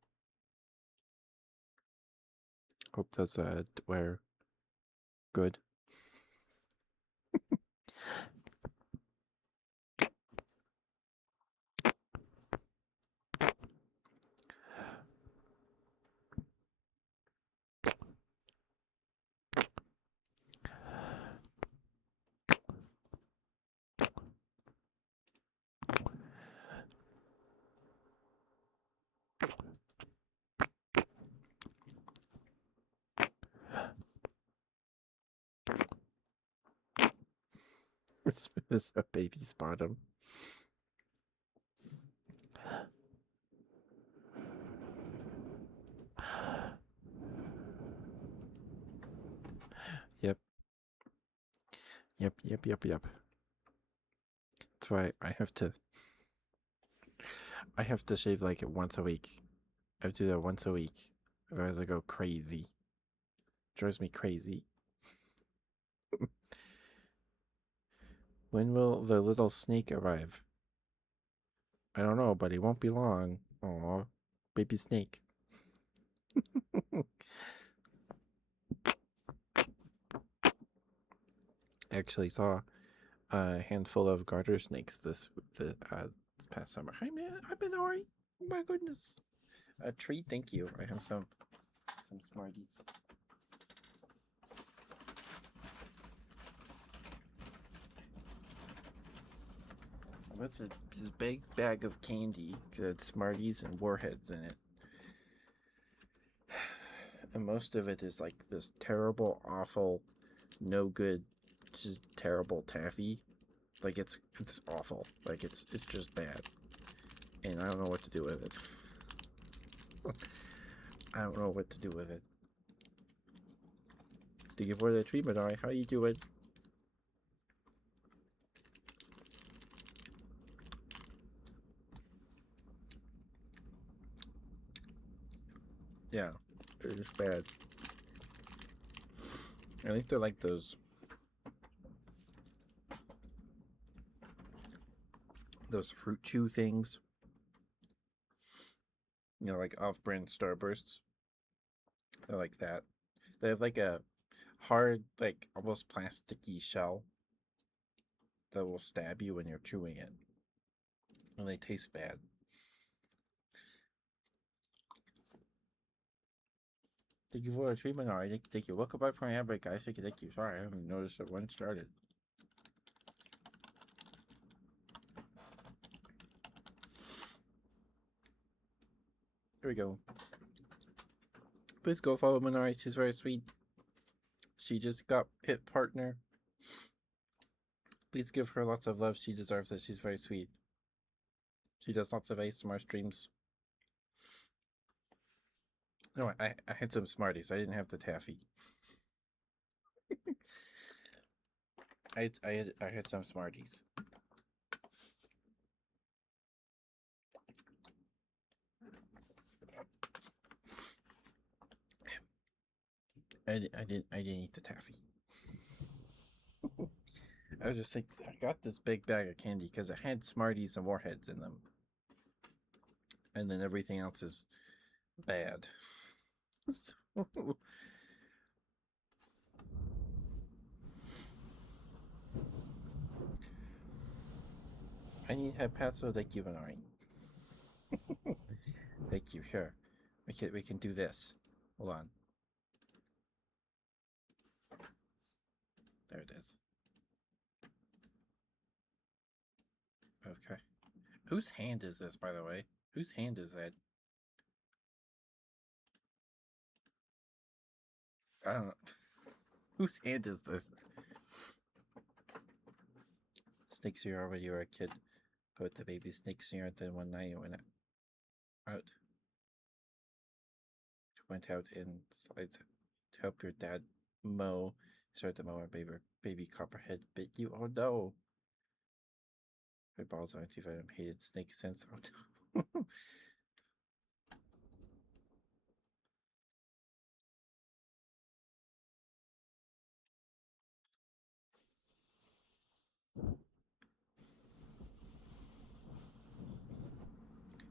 hope those were good. This is a baby's bottom. Yep. Yep. That's why I have to shave like once a week. I have to do that once a week. Otherwise I go crazy. Drives me crazy. When will the little snake arrive? I don't know, but it won't be long. Aw, baby snake. I actually saw a handful of garter snakes this past summer. Hi man, I've been alright. Oh my goodness. A treat, thank you. I have some Smarties. What's this big bag of candy? Good Smarties and Warheads in it. And most of it is like this terrible, awful, no good, just terrible taffy. Like it's awful. Like it's just bad. And I don't know what to do with it. I don't know what to do with it. Thank you for the treatment, Eye. How you doing? Yeah, it's bad. I think they're like those fruit chew things. You know, like off-brand Starbursts. They're like that. They have like a hard, like almost plasticky shell that will stab you when you're chewing it, and they taste bad. Thank you for the treatment. All right, thank you. Welcome back from the break, guys. Thank you. Sorry, I haven't noticed that one started. Here we go. Please go follow Minari. She's very sweet. She just got hit partner. Please give her lots of love. She deserves it. She's very sweet. She does lots of ASMR streams. No, I had some Smarties. I didn't have the taffy. I had some Smarties. I didn't eat the taffy. I was just like, I got this big bag of candy because it had Smarties and Warheads in them, and then everything else is bad. So, I need Hepazo. Thank you, Minari. Thank you. Here, we can do this. Hold on. There it is. Okay. Whose hand is this, by the way? Whose hand is that? I don't know. Whose hand is this? Snakes here when you were a kid. Put the baby snakes here, and then one night you went out. Went out inside to help your dad mow. Started to mow our baby copperhead bit you. Oh no! My balls on antivenom hated snakes since. Oh no.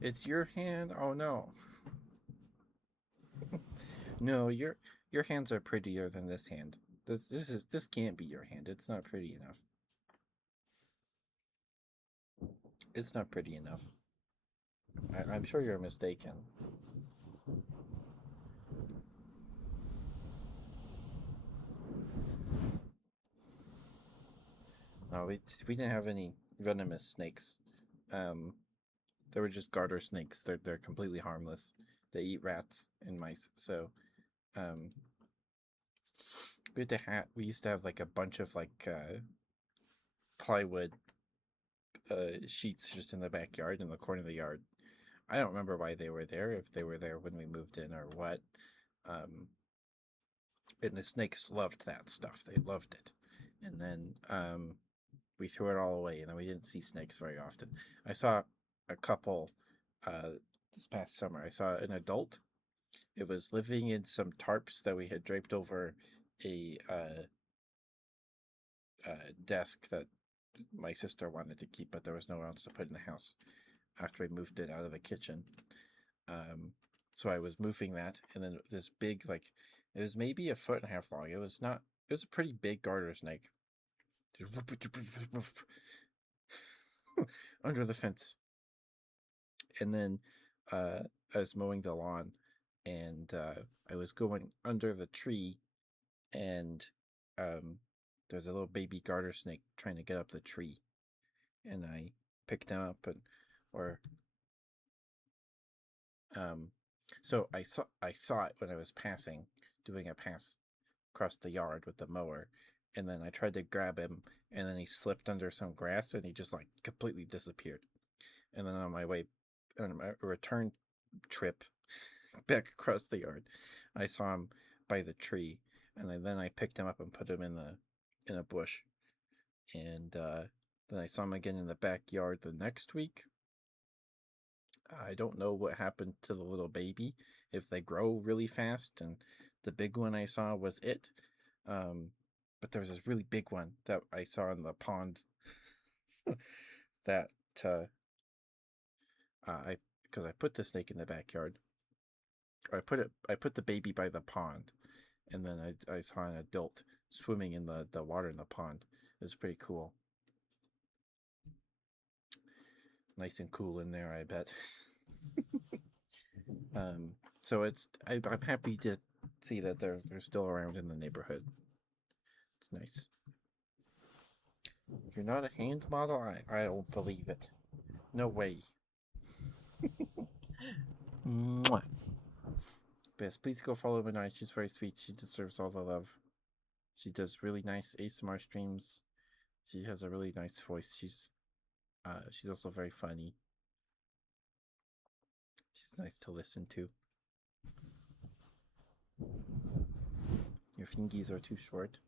It's your hand? Oh no. No, your hands are prettier than this hand. This can't be your hand. It's not pretty enough. It's not pretty enough. I'm sure you're mistaken. No, we didn't have any venomous snakes. Um, they were just garter snakes. They're completely harmless. They eat rats and mice. So, um, we used to have like a bunch of like plywood sheets just in the backyard in the corner of the yard. I don't remember why they were there. If they were there when we moved in or what. Um, and the snakes loved that stuff. They loved it. And then we threw it all away, and then we didn't see snakes very often. I saw a couple this past summer. I saw an adult. It was living in some tarps that we had draped over a desk that my sister wanted to keep, but there was nowhere else to put in the house after we moved it out of the kitchen. Um, so I was moving that, and then this big, like, it was maybe a foot and a half long. It was not, it was a pretty big garter snake. Under the fence. And then I was mowing the lawn, and I was going under the tree, and there's a little baby garter snake trying to get up the tree, and I picked him up, and or um, so I saw it when I was passing, doing a pass across the yard with the mower, and then I tried to grab him, and then he slipped under some grass, and he just like completely disappeared. And then on my way, on my return trip back across the yard, I saw him by the tree, and then I picked him up and put him in a bush, and then I saw him again in the backyard the next week. I don't know what happened to the little baby, if they grow really fast, and the big one I saw was it. Um, but there was this really big one that I saw in the pond that uh, I because I put the snake in the backyard. Or I put the baby by the pond, and then I saw an adult swimming in the water in the pond. It was pretty cool. Nice and cool in there, I bet. um, so I'm happy to see that they're still around in the neighborhood. It's nice. You're not a hand model? I don't believe it. No way. Mwah. Best, please go follow Minai. She's very sweet. She deserves all the love. She does really nice ASMR streams. She has a really nice voice. She's also very funny. She's nice to listen to. Your fingies are too short.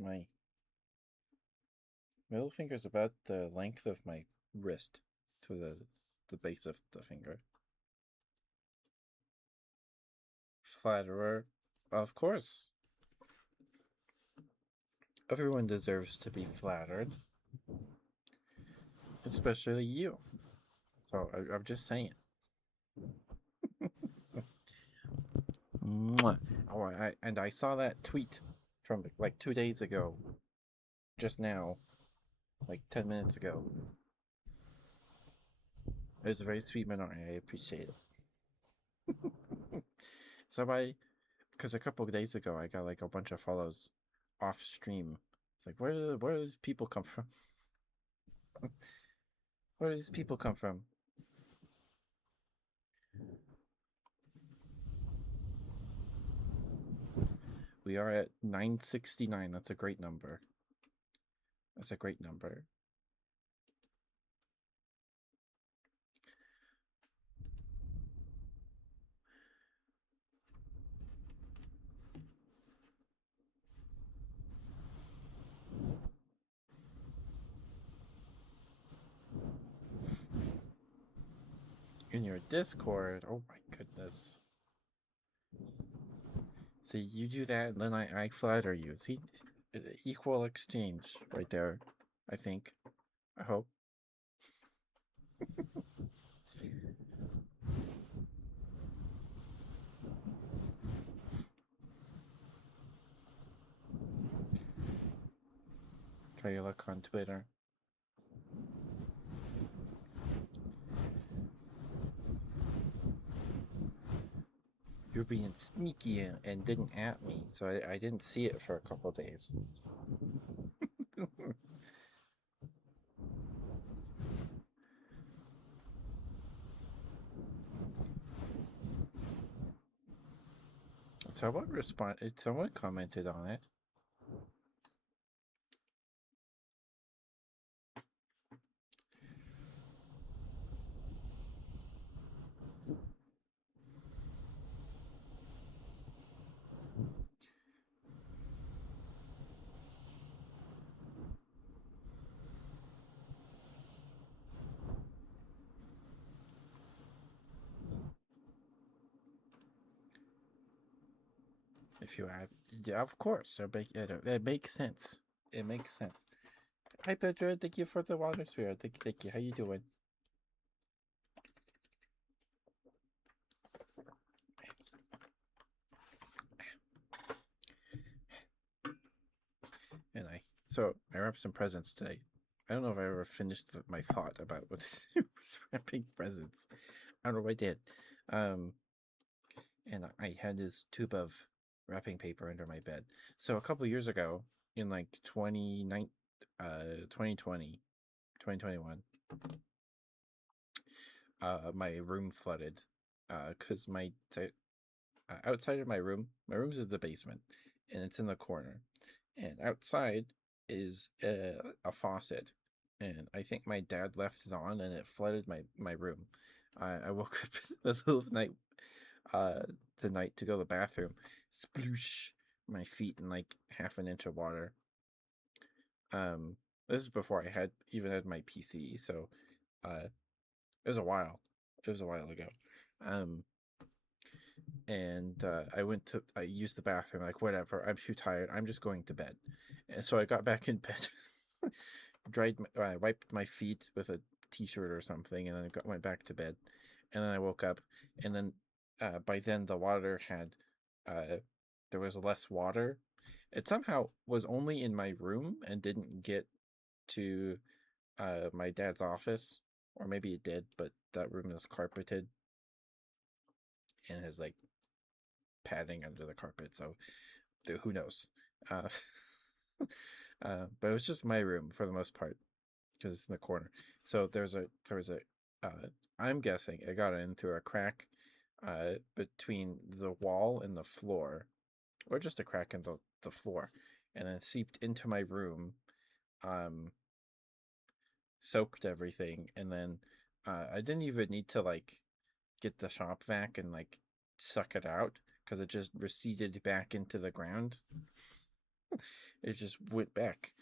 My middle finger is about the length of my wrist to the base of the finger. Flatterer, of course. Everyone deserves to be flattered, especially you. So I'm just saying. Mwah. Oh, I saw that tweet from like 2 days ago, just now, like 10 minutes ago. It was a very sweet minority. I appreciate it. So because a couple of days ago I got like a bunch of follows off stream. It's like where do these people come from? Where do these people come from? We are at 969. That's a great number. That's a great number. In your Discord, oh my goodness. See, you do that, and then I flatter you. See, equal exchange right there. I think. I hope. Try your luck on Twitter. You're being sneaky and didn't at me, so I didn't see it for a couple days. Someone commented on it. If you add, yeah, of course, it makes sense. It makes sense. Hi, Pedro. Thank you for the water sphere. Thank you. How you doing? And I wrapped some presents today. I don't know if I ever finished my thought about what was wrapping presents. I don't know if I did. And I had this tube of wrapping paper under my bed. So a couple years ago, in like 2020, 2021, my room flooded because outside of my room's in the basement, and it's in the corner, and outside is a faucet, and I think my dad left it on, and it flooded my room. I woke up in the middle of the night, uh, tonight to go to the bathroom, sploosh, my feet in like half an inch of water. Um, this is before I had even had my PC, so it was a while. It was a while ago. Um, and I used the bathroom, like, whatever. I'm too tired. I'm just going to bed. And so I got back in bed, wiped my feet with a t-shirt or something, and then went back to bed. And then I woke up, and then by then the water had, uh, there was less water. It somehow was only in my room and didn't get to my dad's office, or maybe it did, but that room is carpeted and has like padding under the carpet, so who knows? Uh, but it was just my room for the most part because it's in the corner. So there was a I'm guessing it got in through a crack between the wall and the floor, or just a crack in the floor, and then seeped into my room, um, soaked everything, and then I didn't even need to like get the shop vac and like suck it out because it just receded back into the ground. It just went back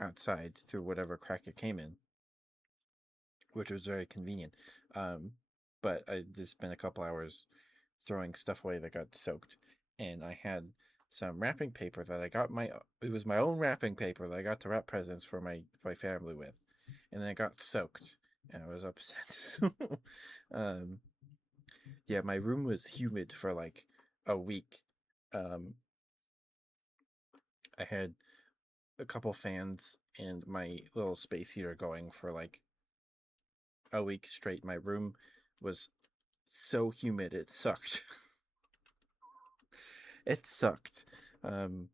outside through whatever crack it came in, which was very convenient. Um, but I just spent a couple hours throwing stuff away that got soaked, and I had some wrapping paper that I got my it was my own wrapping paper that I got to wrap presents for my family with, and then it got soaked, and I was upset. um, yeah, my room was humid for like a week. Um, I had a couple fans and my little space heater going for like a week straight. My room was so humid it sucked. It sucked. Um,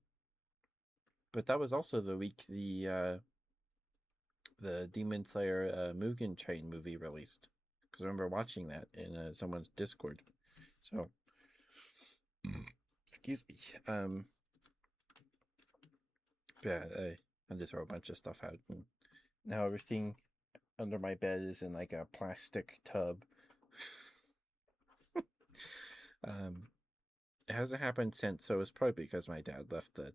but that was also the week the Demon Slayer Mugen Train movie released. Because I remember watching that in someone's Discord. So, excuse me. Yeah, I had to throw a bunch of stuff out. And now everything under my bed is in like a plastic tub. Um, it hasn't happened since, so it's probably because my dad left the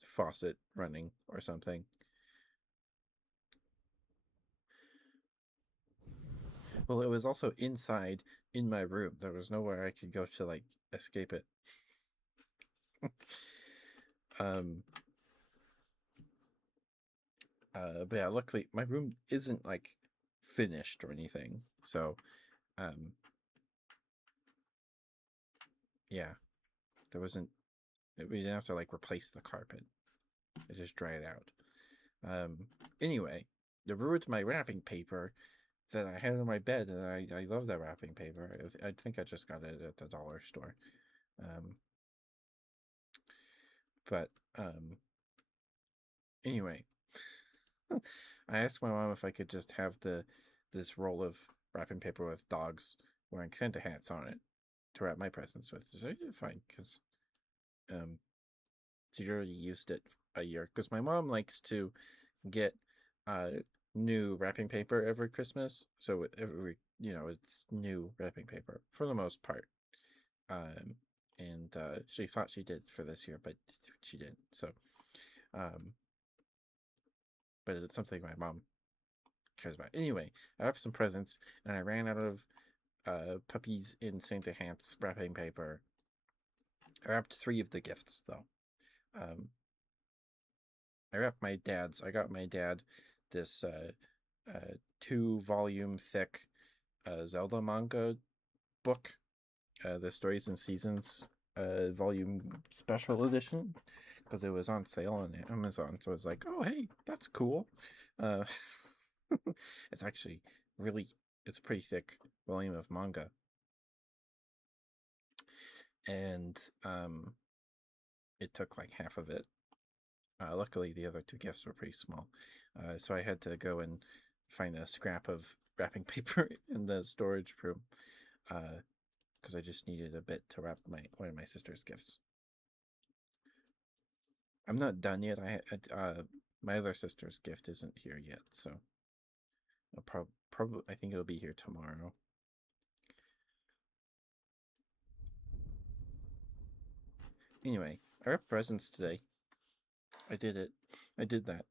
faucet running or something. Well, it was also inside in my room. There was nowhere I could go to like escape it. um, but yeah, luckily my room isn't like finished or anything. So, um, yeah, there wasn't. We didn't have to like replace the carpet. It just dried out. Um, anyway, it ruined my wrapping paper that I had on my bed, and I love that wrapping paper. I think I just got it at the dollar store. Um, but anyway, I asked my mom if I could just have this roll of wrapping paper with dogs wearing Santa hats on it to wrap my presents with. She said, "Yeah, fine," because um, she already used it a year. Because my mom likes to get uh new wrapping paper every Christmas, so every it's new wrapping paper for the most part. Um, and she thought she did for this year, but she didn't. So, um, but it's something my mom cares about. Anyway, I wrapped some presents, and I ran out of puppies in Santa hats wrapping paper. I wrapped three of the gifts though. Um, I wrapped my dad's. I got my dad this 2 volume thick Zelda manga book, the Stories and Seasons volume special edition, because it was on sale on Amazon. So I was like, oh hey, that's cool. Uh, it's actually really it's a pretty thick volume of manga, and it took like half of it. Luckily, the other two gifts were pretty small, so I had to go and find a scrap of wrapping paper in the storage room because I just needed a bit to wrap one of my sister's gifts. I'm not done yet. My other sister's gift isn't here yet, so I'll probably I think it'll be here tomorrow. Anyway, I wrapped presents today. I did it. I did that.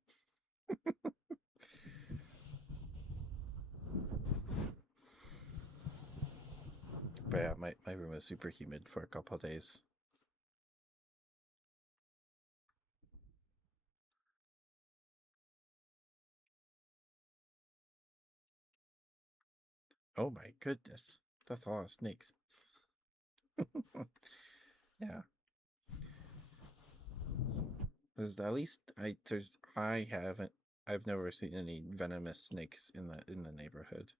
But yeah, my room was super humid for a couple of days. Oh my goodness. That's a lot of snakes. Yeah. There's at least I haven't I've never seen any venomous snakes in the neighborhood.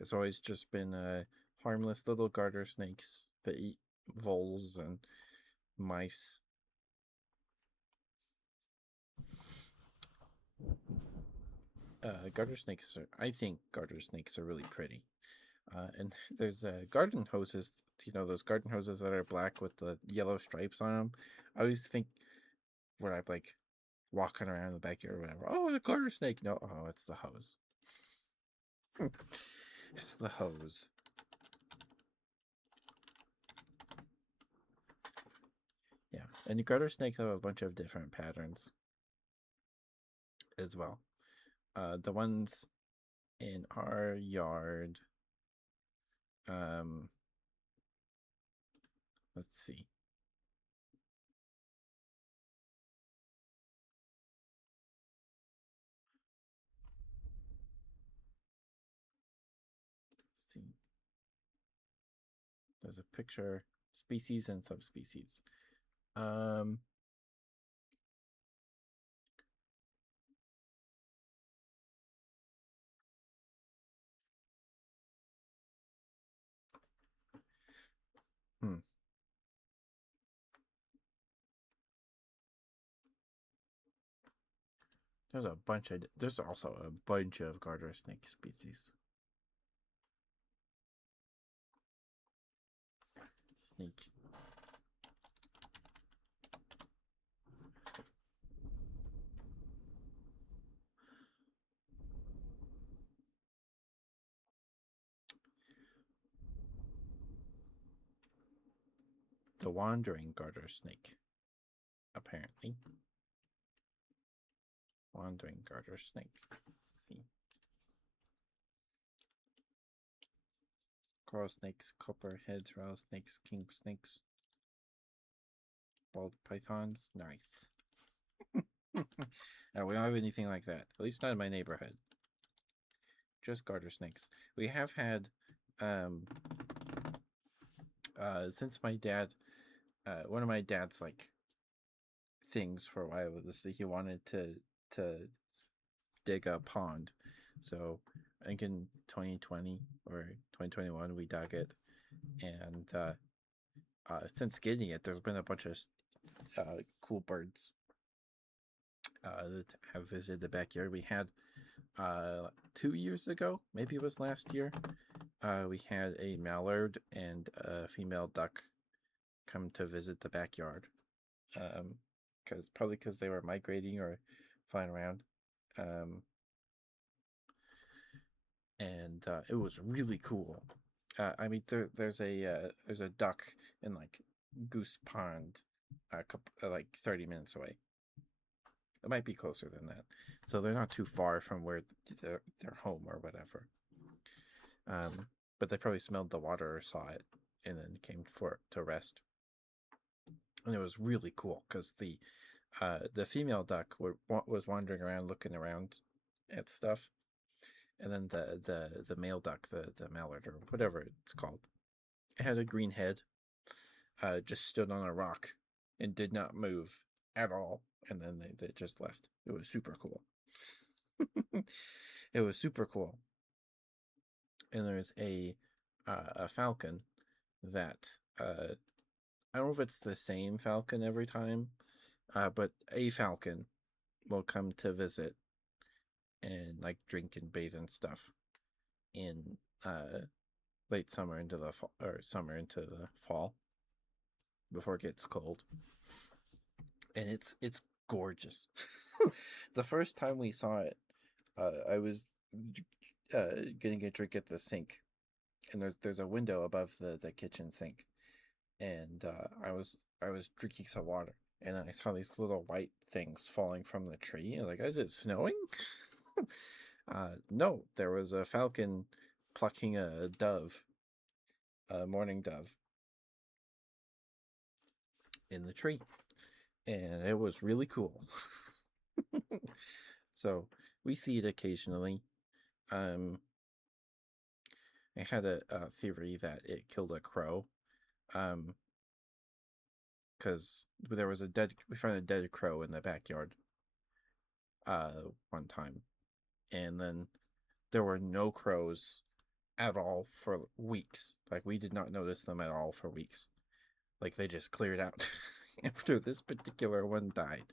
It's always just been harmless little garter snakes that eat voles and mice. Garter snakes are, I think garter snakes are really pretty. And there's garden hoses, those garden hoses that are black with the yellow stripes on them. I always think when I'm like walking around the backyard or whatever, oh, a garter snake. No, oh, it's the hose. It's the hose. Yeah, and the garter snakes have a bunch of different patterns as well. The ones in our yard, um, let's see. Let's see. There's a picture, species and subspecies. Um, hmm. There's also a bunch of garter snake species. Snake. The wandering garter snake, apparently. Wandering garter snake. Let's see. Coral snakes, copperheads, rattlesnakes, king snakes, bald pythons. Nice. We don't have anything like that. At least not in my neighborhood. Just garter snakes. We have had, um, since my dad, one of my dad's like things for a while was that he wanted to dig a pond. So I think in 2020 or 2021 we dug it, and since getting it, there's been a bunch of cool birds that have visited the backyard. We had 2 years ago, maybe it was last year, we had a mallard and a female duck come to visit the backyard. Because they were migrating or flying around. Um, and it was really cool. I mean, there's a duck in like Goose Pond, a couple like 30 minutes away. It might be closer than that, so they're not too far from where their home or whatever. Um, but they probably smelled the water or saw it, and then came for to rest. And it was really cool because the female duck was wandering around, looking around at stuff, and then the male duck, the mallard or whatever it's called, it had a green head, just stood on a rock and did not move at all, and then they just left. It was super cool. It was super cool. And there's a falcon that I don't know if it's the same falcon every time, but a falcon will come to visit and like drink and bathe and stuff in late summer into the fall, or summer into the fall before it gets cold, and it's gorgeous. The first time we saw it, I was getting a drink at the sink, and there's a window above the kitchen sink, and I was I was drinking some water, and I saw these little white things falling from the tree. And like, is it snowing? No, there was a falcon plucking a dove, a mourning dove, in the tree, and it was really cool. So we see it occasionally. Um, I had a theory that it killed a crow, because there was we found a dead crow in the backyard, one time, and then there were no crows at all for weeks. Like, we did not notice them at all for weeks. Like, they just cleared out after this particular one died.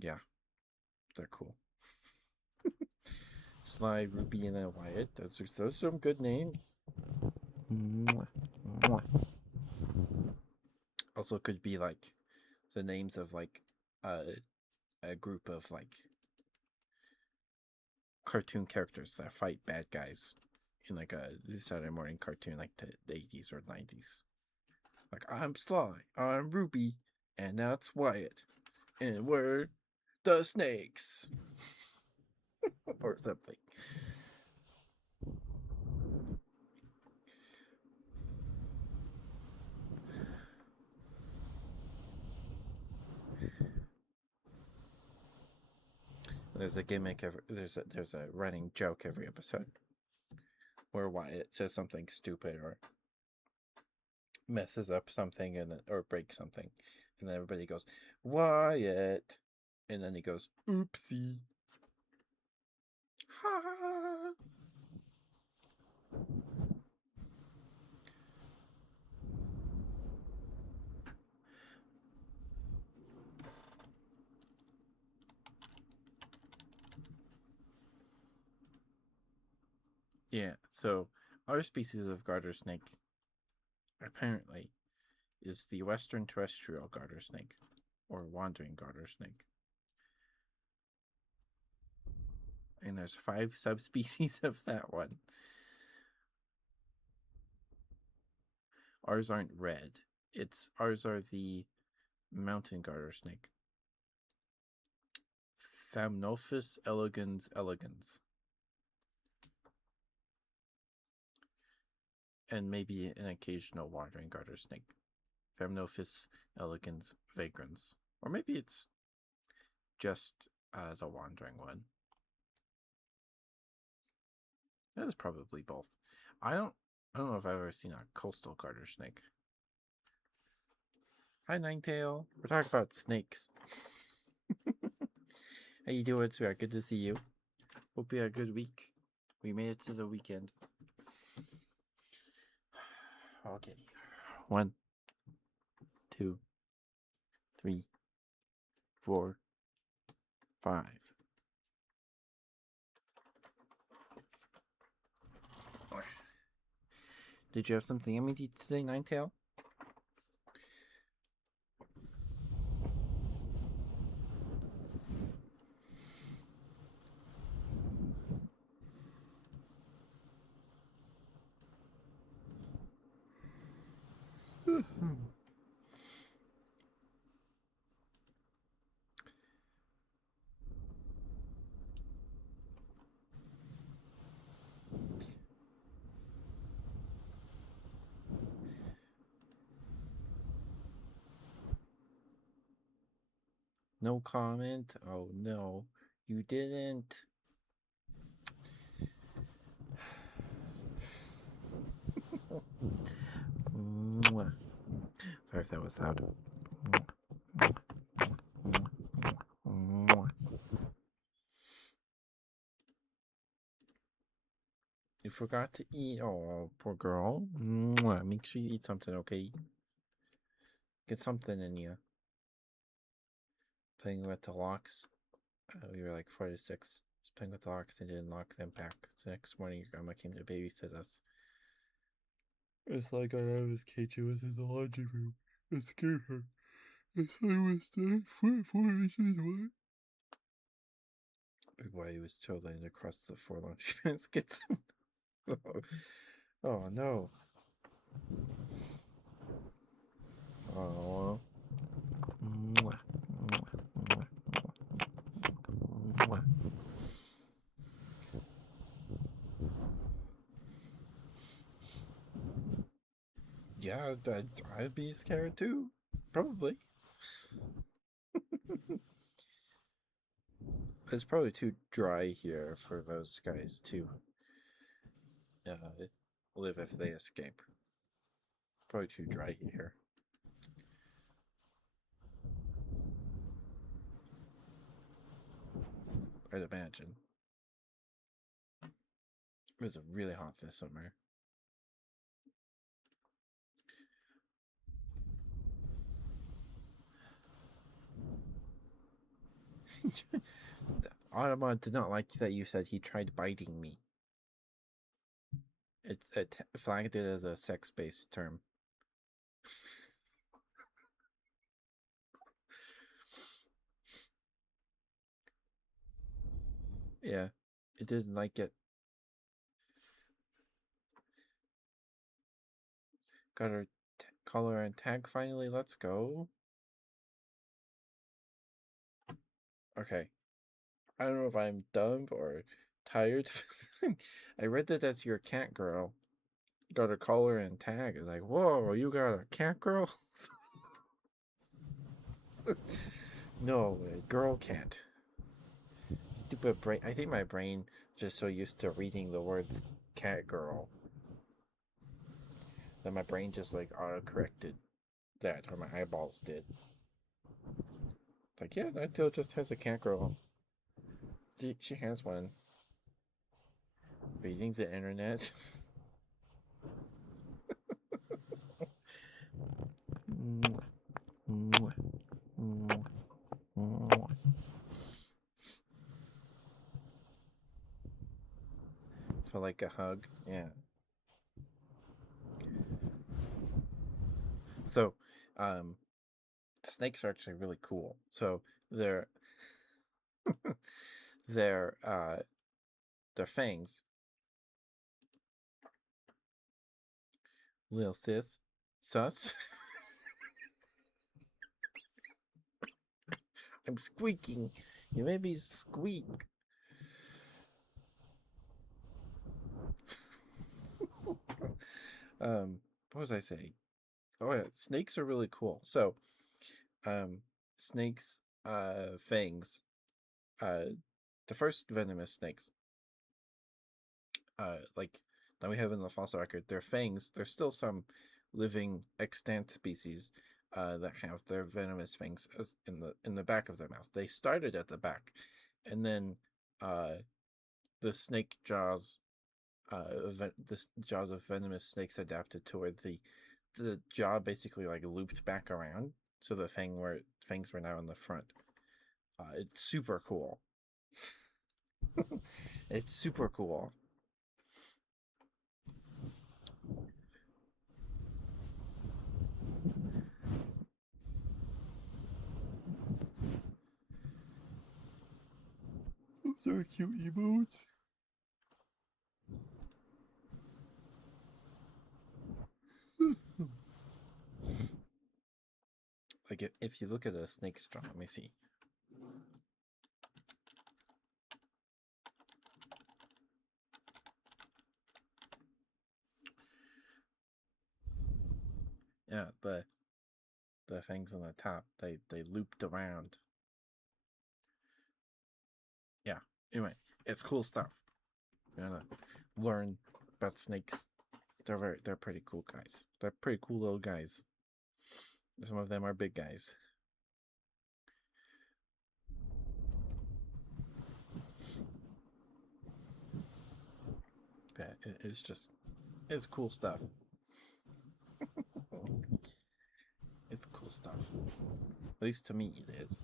Yeah, they're cool. Sly, Ruby, and Wyatt. Those are some good names. Also, could be like the names of like a group of like cartoon characters that fight bad guys in like a Saturday morning cartoon, like the 80s or 90s. Like, I'm Sly, I'm Ruby, and that's Wyatt, and we're the Snakes, or something. There's a gimmick. There's a running joke every episode where Wyatt says something stupid or messes up something or breaks something, and then everybody goes Wyatt, and then he goes oopsie. Ha. Yeah, so our species of garter snake apparently is the western terrestrial garter snake, or wandering garter snake. And there's 5 subspecies of that one. Ours aren't red. Ours are the mountain garter snake. Thamnophis elegans elegans. And maybe an occasional wandering garter snake. Thamnophis elegans vagrans. Or maybe it's just the wandering one. That's probably both. I don't know if I've ever seen a coastal garter snake. Hi, Ninetail. We're talking about snakes. How you doing, sweetheart? Good to see you. Hope you had a good week. We made it to the weekend. Okay. 1, 2, 3, 4, 5. Did you have something yummy to eat today, Ninetail? No comment? Oh no, you didn't. Sorry if that was loud. You forgot to eat. Oh, poor girl. Make sure you eat something, okay? Get something in you. Playing with the locks. We were like 4 to 6. Just playing with the locks and didn't lock them back. So next morning, your grandma came to babysit us. It's like I was cage was in the laundry room. It scared her. And so I was 4 inches away. Big Whitey was chilling across the 4 laundry baskets. Oh no. Oh. Yeah, I'd be scared too. Probably. It's probably too dry here for those guys to uh, live if they escape. Probably too dry here. I'd imagine. It was really hot this summer. Audemars did not like that you said he tried biting me. It flagged it as a sex-based term. Yeah, it didn't like it. Got her collar and tag finally. Let's go. Okay. I don't know if I'm dumb or tired. I read that that's your cat girl. Got a collar and tag. It's like, whoa, you got a cat girl? No, a girl cat. Stupid brain. I think my brain just so used to reading the words cat girl that my brain just like auto corrected that, or my eyeballs did. Like, yeah, that tail just has a cat girl. She has one. Reading the internet. For like a hug. Yeah. So, um, snakes are actually really cool. So their their their fangs, little sus. I'm squeaking. You made me squeak. What was I saying? Oh yeah, snakes are really cool. So, um, snakes, fangs, uh, the first venomous snakes, like that we have in the fossil record, their fangs. There's still some living extant species, that have their venomous fangs in the back of their mouth. They started at the back, and then, uh, the snake jaws, the jaws of venomous snakes adapted to where the jaw basically like looped back around, so the fangs were now in the front. It's super cool. It's super cool. Those are cute emotes. Like if you look at a snake's jaw, let me see. Yeah, the fangs on the top, they looped around. Yeah. Anyway, it's cool stuff. You gotta learn about snakes. They're pretty cool guys. They're pretty cool little guys. Some of them are big guys. Yeah, it's cool stuff. It's cool stuff. At least to me, it is.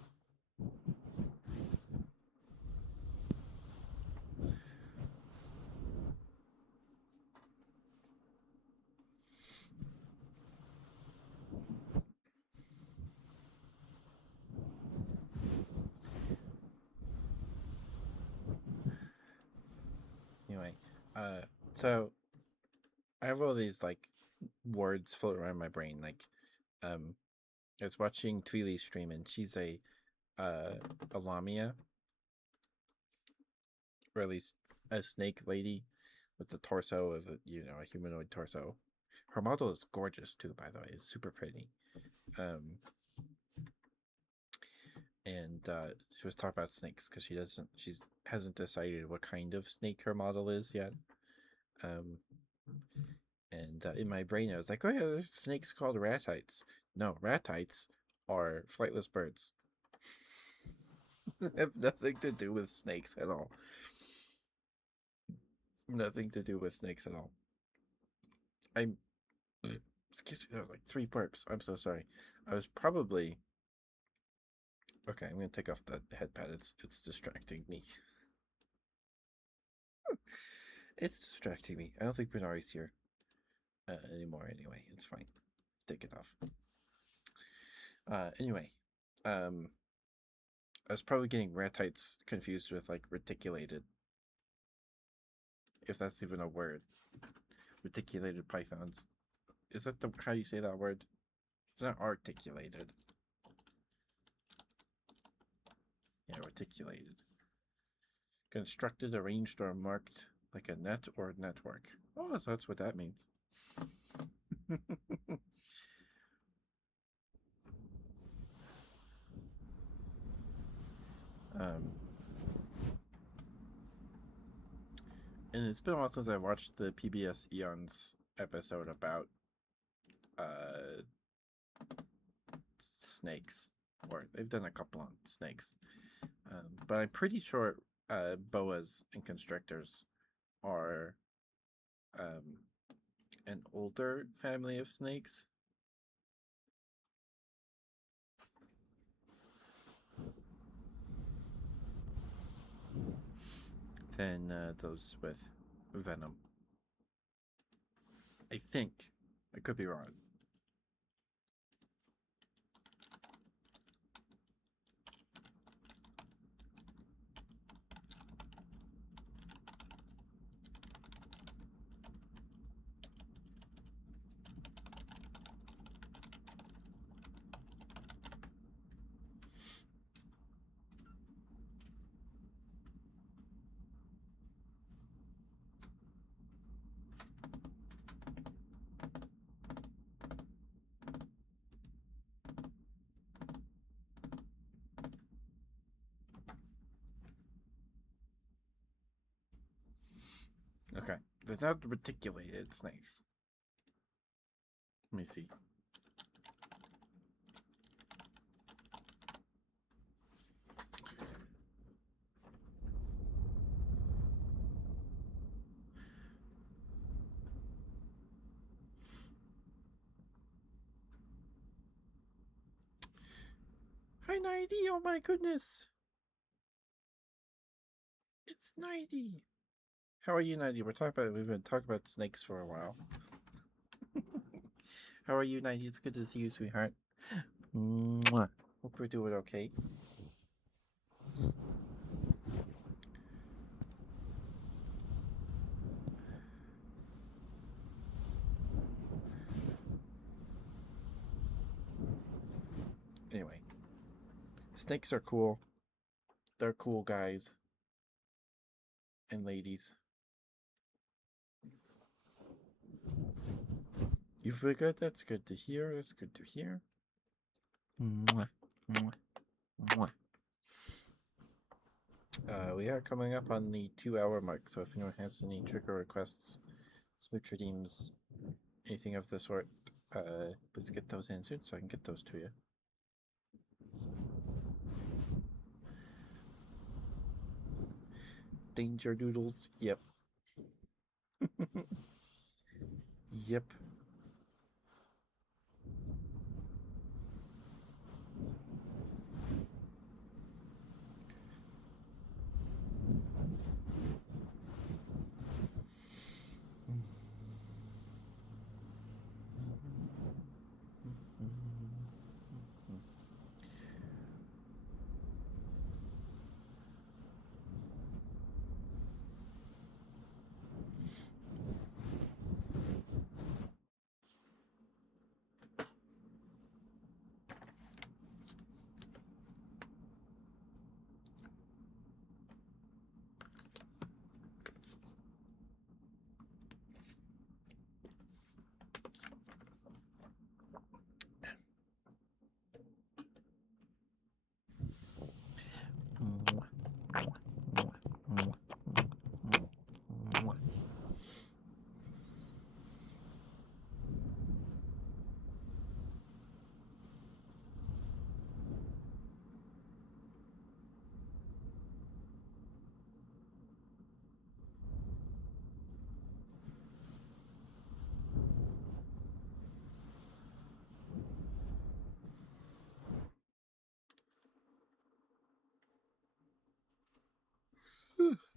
Anyway, so I have all these like words floating around my brain, like, um, I was watching Tweely's stream, and she's a lamia, or at least a snake lady with the torso of a humanoid torso. Her model is gorgeous too, by the way. It's super pretty. And she was talking about snakes because she hasn't decided what kind of snake her model is yet. And in my brain, I was like, oh yeah, there's snakes called ratites. No, ratites are flightless birds. Have nothing to do with snakes at all. Nothing to do with snakes at all. Excuse me, there was like 3 burps. I'm so sorry. I was probably okay. I'm gonna take off that headpad. It's distracting me. It's distracting me. I don't think Bernari's here anymore. Anyway, it's fine. Take it off. Anyway, I was probably getting ratites confused with like reticulated, if that's even a word. Reticulated pythons. Is that how you say that word? It's not articulated. Yeah, reticulated. Constructed, arranged, or marked like a net or network. Oh, so that's what that means. And it's been a while since I watched the PBS Eons episode about snakes, or they've done a couple on snakes, but I'm pretty sure boas and constrictors are an older family of snakes. Than those with venom. I think. I could be wrong. Okay. They're not reticulated snakes. Let me see. Hi, Nighty. Oh my goodness. It's Nighty. How are you, Nighty? We've been talking about snakes for a while. How are you, Nighty? It's good to see you, sweetheart. Mwah. Hope we're doing okay. Anyway, snakes are cool. They're cool guys and ladies. You've been good? That's good to hear. That's good to hear. Mwah. Mwah. Mwah. We are coming up on the 2-hour mark, so if anyone has any trigger requests, switch redeems, anything of the sort, please get those in soon so I can get those to you. Danger Doodles, yep. Yep.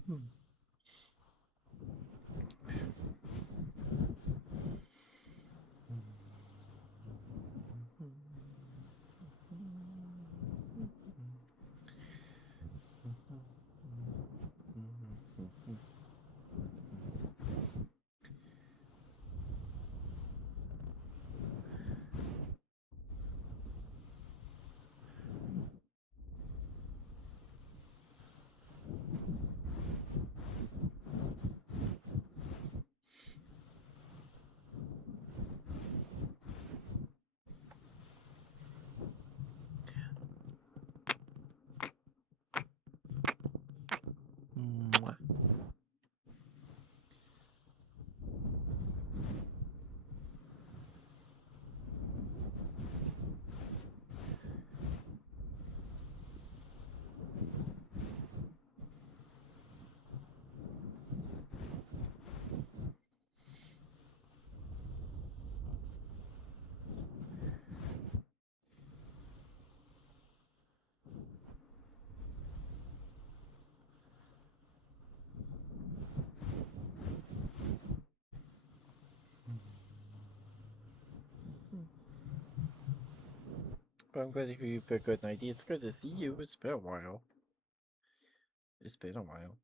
Mwah. But I'm glad to hear you've got a good idea. It's good to see you. It's been a while. It's been a while.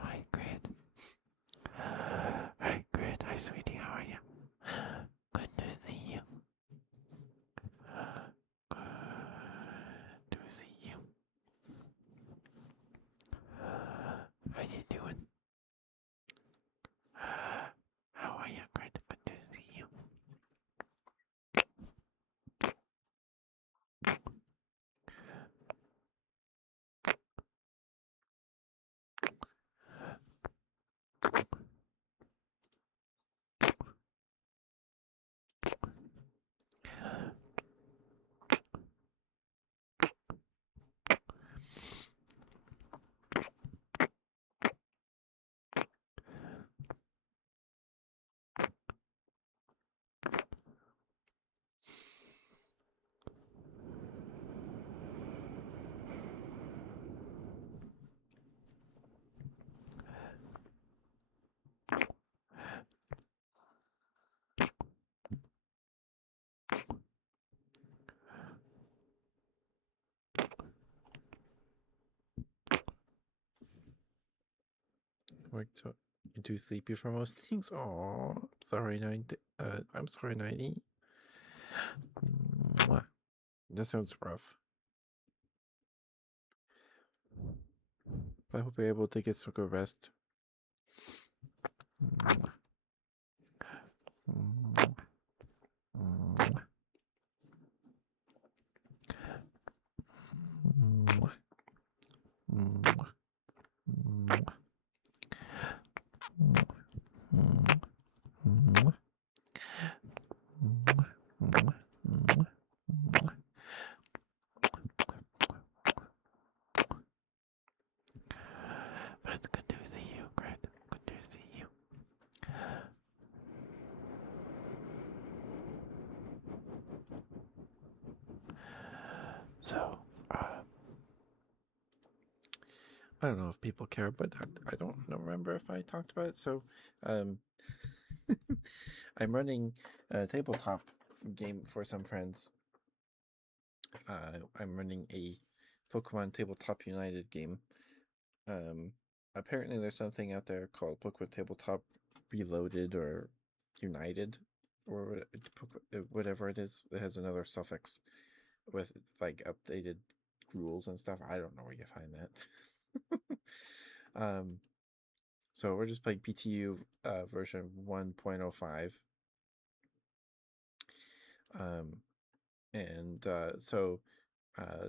Hi, Grid. Hi, Grid. Hi, sweetie. How are you? Good to see you. Good to see you. How you doing? How are you, Grid? Good to see you. So you're too sleepy for most things. Oh, sorry, 90. I'm sorry, 90. Mwah. That sounds rough. I hope you're able to get some good rest. Mwah. Mwah. Mwah. Mwah. Mwah. Mwah. Mwah. But good to see you, Gret. Good to see you. So, I don't know if people care, but I don't remember if I talked about it. So, I'm running a tabletop game for some friends. I'm running a Pokemon Tabletop United game. Apparently there's something out there called Pokemon Tabletop Reloaded or United or whatever it is. It has another suffix. with like updated rules and stuff. I don't know where you find that. So we're just playing PTU version 1.05. And so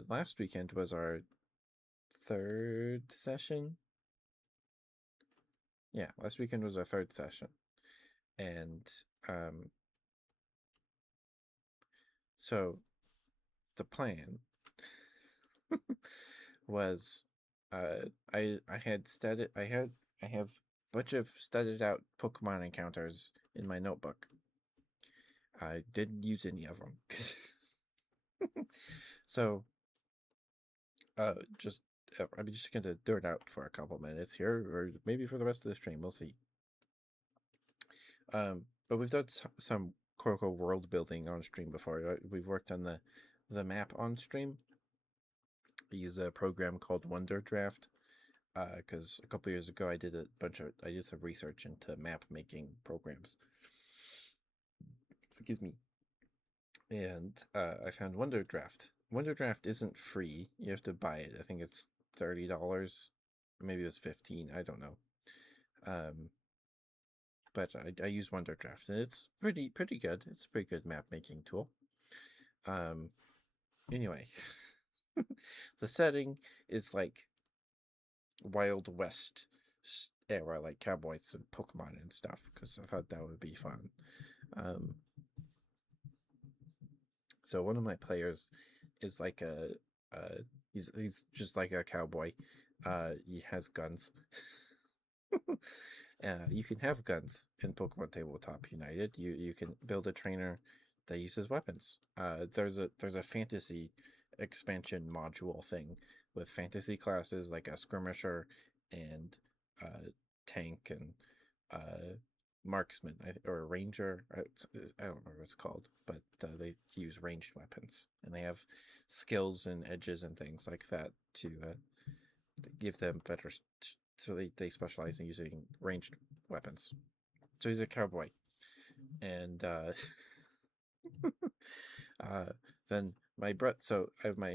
last weekend was our third session. Yeah, last weekend was our third session. And so the plan was I had studied I have a bunch of studied out Pokemon encounters in my notebook. I didn't use any of them. So just I'm just gonna dirt out for a couple minutes here, or maybe for the rest of the stream. We'll see. But we've done some quote unquote world building on stream before. We've worked on the map on stream. We use a program called Wonder Draft because a couple years ago I did some research into map making programs. Excuse me. And I found Wonder Draft. Wonder Draft isn't free. You have to buy it. I think it's $30. Maybe it was 15. I don't know. But I use Wonder Draft, and it's pretty good. It's a pretty good map making tool. Anyway, the setting is like Wild West era, like cowboys and Pokemon and stuff, because I thought that would be fun. So one of my players is like he's just like a cowboy. He has guns. You can have guns in Pokemon Tabletop United. You can build a trainer that uses weapons. There's a fantasy expansion module thing with fantasy classes like a skirmisher and tank and marksman or ranger. I don't know what it's called, but they use ranged weapons and they have skills and edges and things like that to give them better. So they specialize in using ranged weapons. So he's a cowboy, and then my brother. So I have my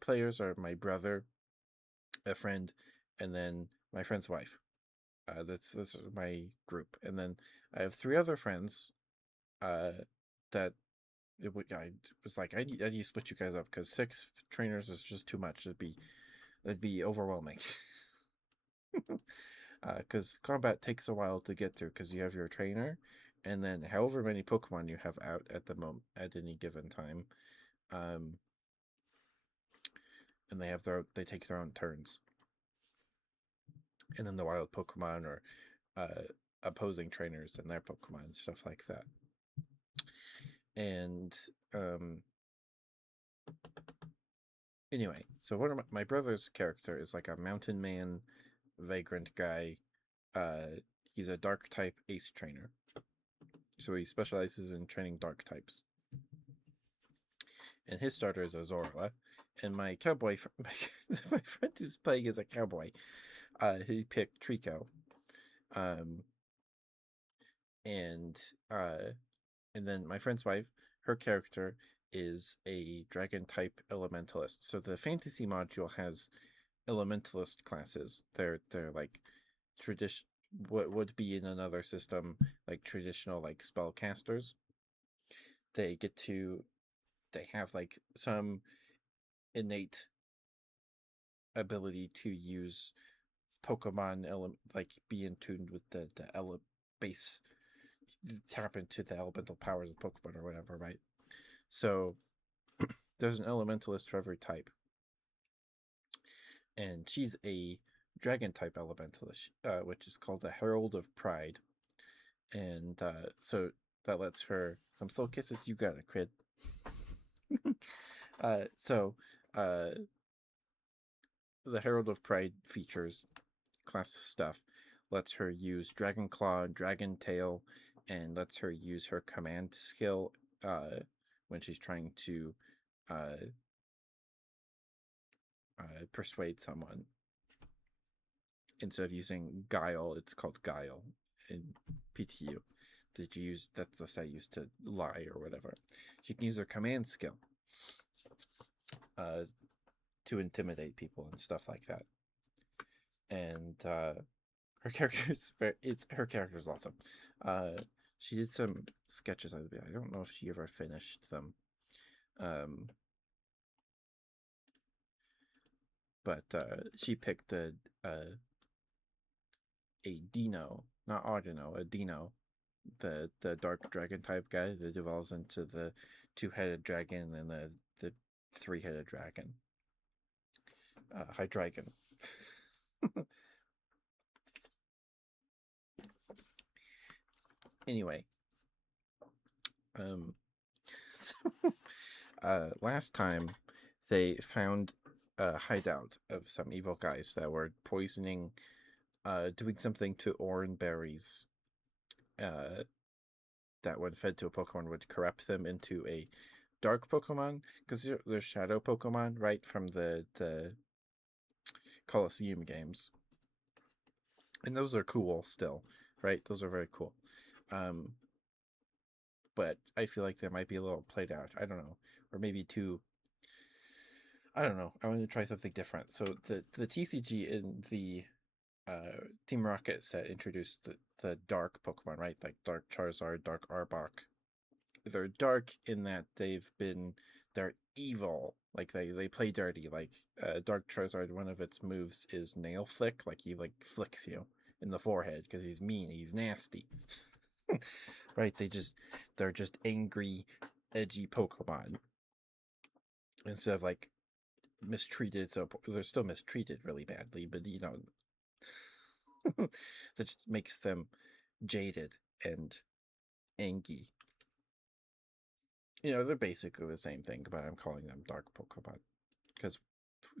players are my brother, a friend, and then my friend's wife. This is my group, and then I have three other friends. That I was like I need to split you guys up because 6 trainers is just too much. It'd be overwhelming. Because combat takes a while to get to because you have your trainer and then however many Pokemon you have out at the moment at any given time. And they take their own turns. And then the wild Pokemon or opposing trainers and their Pokemon, stuff like that. And anyway, so one of my brother's character is like a mountain man, vagrant guy. He's a dark type ace trainer. So he specializes in training dark types. And his starter is Azorla. And my cowboy, my friend who's playing as a cowboy, he picked Trico. And then my friend's wife, her character is a dragon type elementalist. So the fantasy module has elementalist classes. They're like tradition what would be in another system like traditional like spellcasters. They have like some innate ability to use Pokemon like be in tune with the base, tap into the elemental powers of Pokemon or whatever, right? So there's an elementalist for every type, and she's a dragon type elementalist, which is called the Herald of Pride, and so that lets her some soul kisses. You got it, Crid. So the Herald of Pride features class stuff, lets her use Dragon Claw and Dragon Tail, and lets her use her command skill when she's trying to persuade someone. Instead of using Guile, it's called Guile in PTU. that you use. That's the stat used to lie or whatever. She can use her command skill to intimidate people and stuff like that. And her character's her character's awesome. She did some sketches. I don't know if she ever finished them. But she picked a Dino, not Audino, a Dino, the dark dragon type guy that evolves into the two-headed dragon and the three-headed dragon, Hydreigon. Anyway, so last time they found a hideout of some evil guys that were poisoning, doing something to orange berries. That when fed to a Pokemon would corrupt them into a dark Pokemon, because they're shadow Pokemon, right, from the Colosseum games. And those are cool still, right? Those are very cool. But I feel like they might be a little played out. I don't know. Or maybe too. I don't know. I want to try something different. So the TCG in the Team Rocket set introduced the dark Pokemon, right? Like Dark Charizard, Dark Arbok. They're dark in that they're evil. Like they play dirty. Like Dark Charizard, one of its moves is Nail Flick. Like he like flicks you in the forehead because he's mean. He's nasty. Right? They're just angry, edgy Pokemon instead of like mistreated. So they're still mistreated really badly, but that just makes them jaded and angry. They're basically the same thing, but I'm calling them dark Pokemon because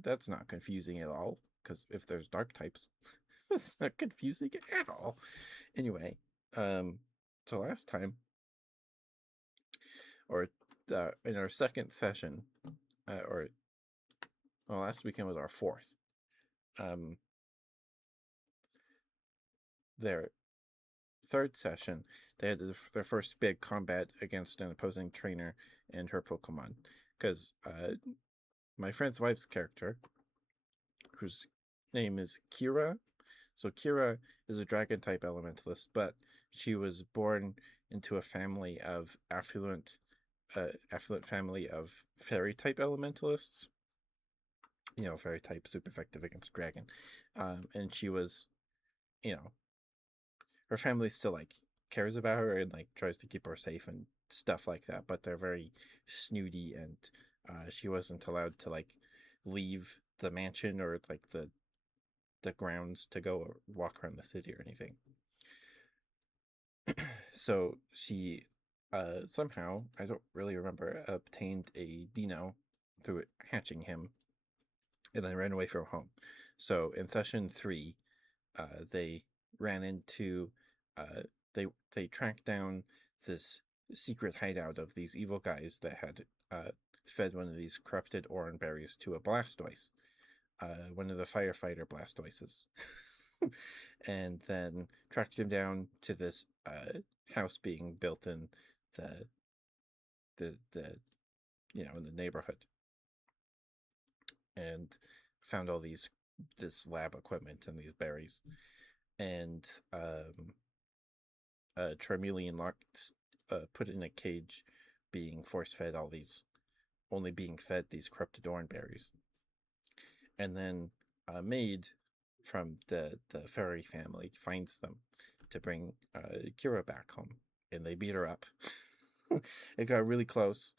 that's not confusing at all. Because if there's dark types, that's not confusing at all. Anyway, so last time, or in our second session, last weekend was our fourth. Their third session, they had their first big combat against an opposing trainer and her Pokemon. Because my friend's wife's character, whose name is Kira. So Kira is a dragon type elementalist, but she was born into a family of affluent family of fairy type elementalists. Fairy type super effective against dragon. And she was, her family still like cares about her and like tries to keep her safe and stuff like that, but they're very snooty, and she wasn't allowed to like leave the mansion or like the grounds to go or walk around the city or anything. So she somehow, I don't really remember, obtained a Dino through hatching him and then ran away from home. So in session 3, they ran into they tracked down this secret hideout of these evil guys that had fed one of these corrupted orange berries to a Blastoise, one of the firefighter Blastoises, and then tracked him down to this house being built in the in the neighborhood, and found all this lab equipment and these berries, and Charmeleon locked, put in a cage, being force fed only being fed these corrupted orange berries, and then Maid from the fairy family finds them to bring Kira back home, and they beat her up. It got really close.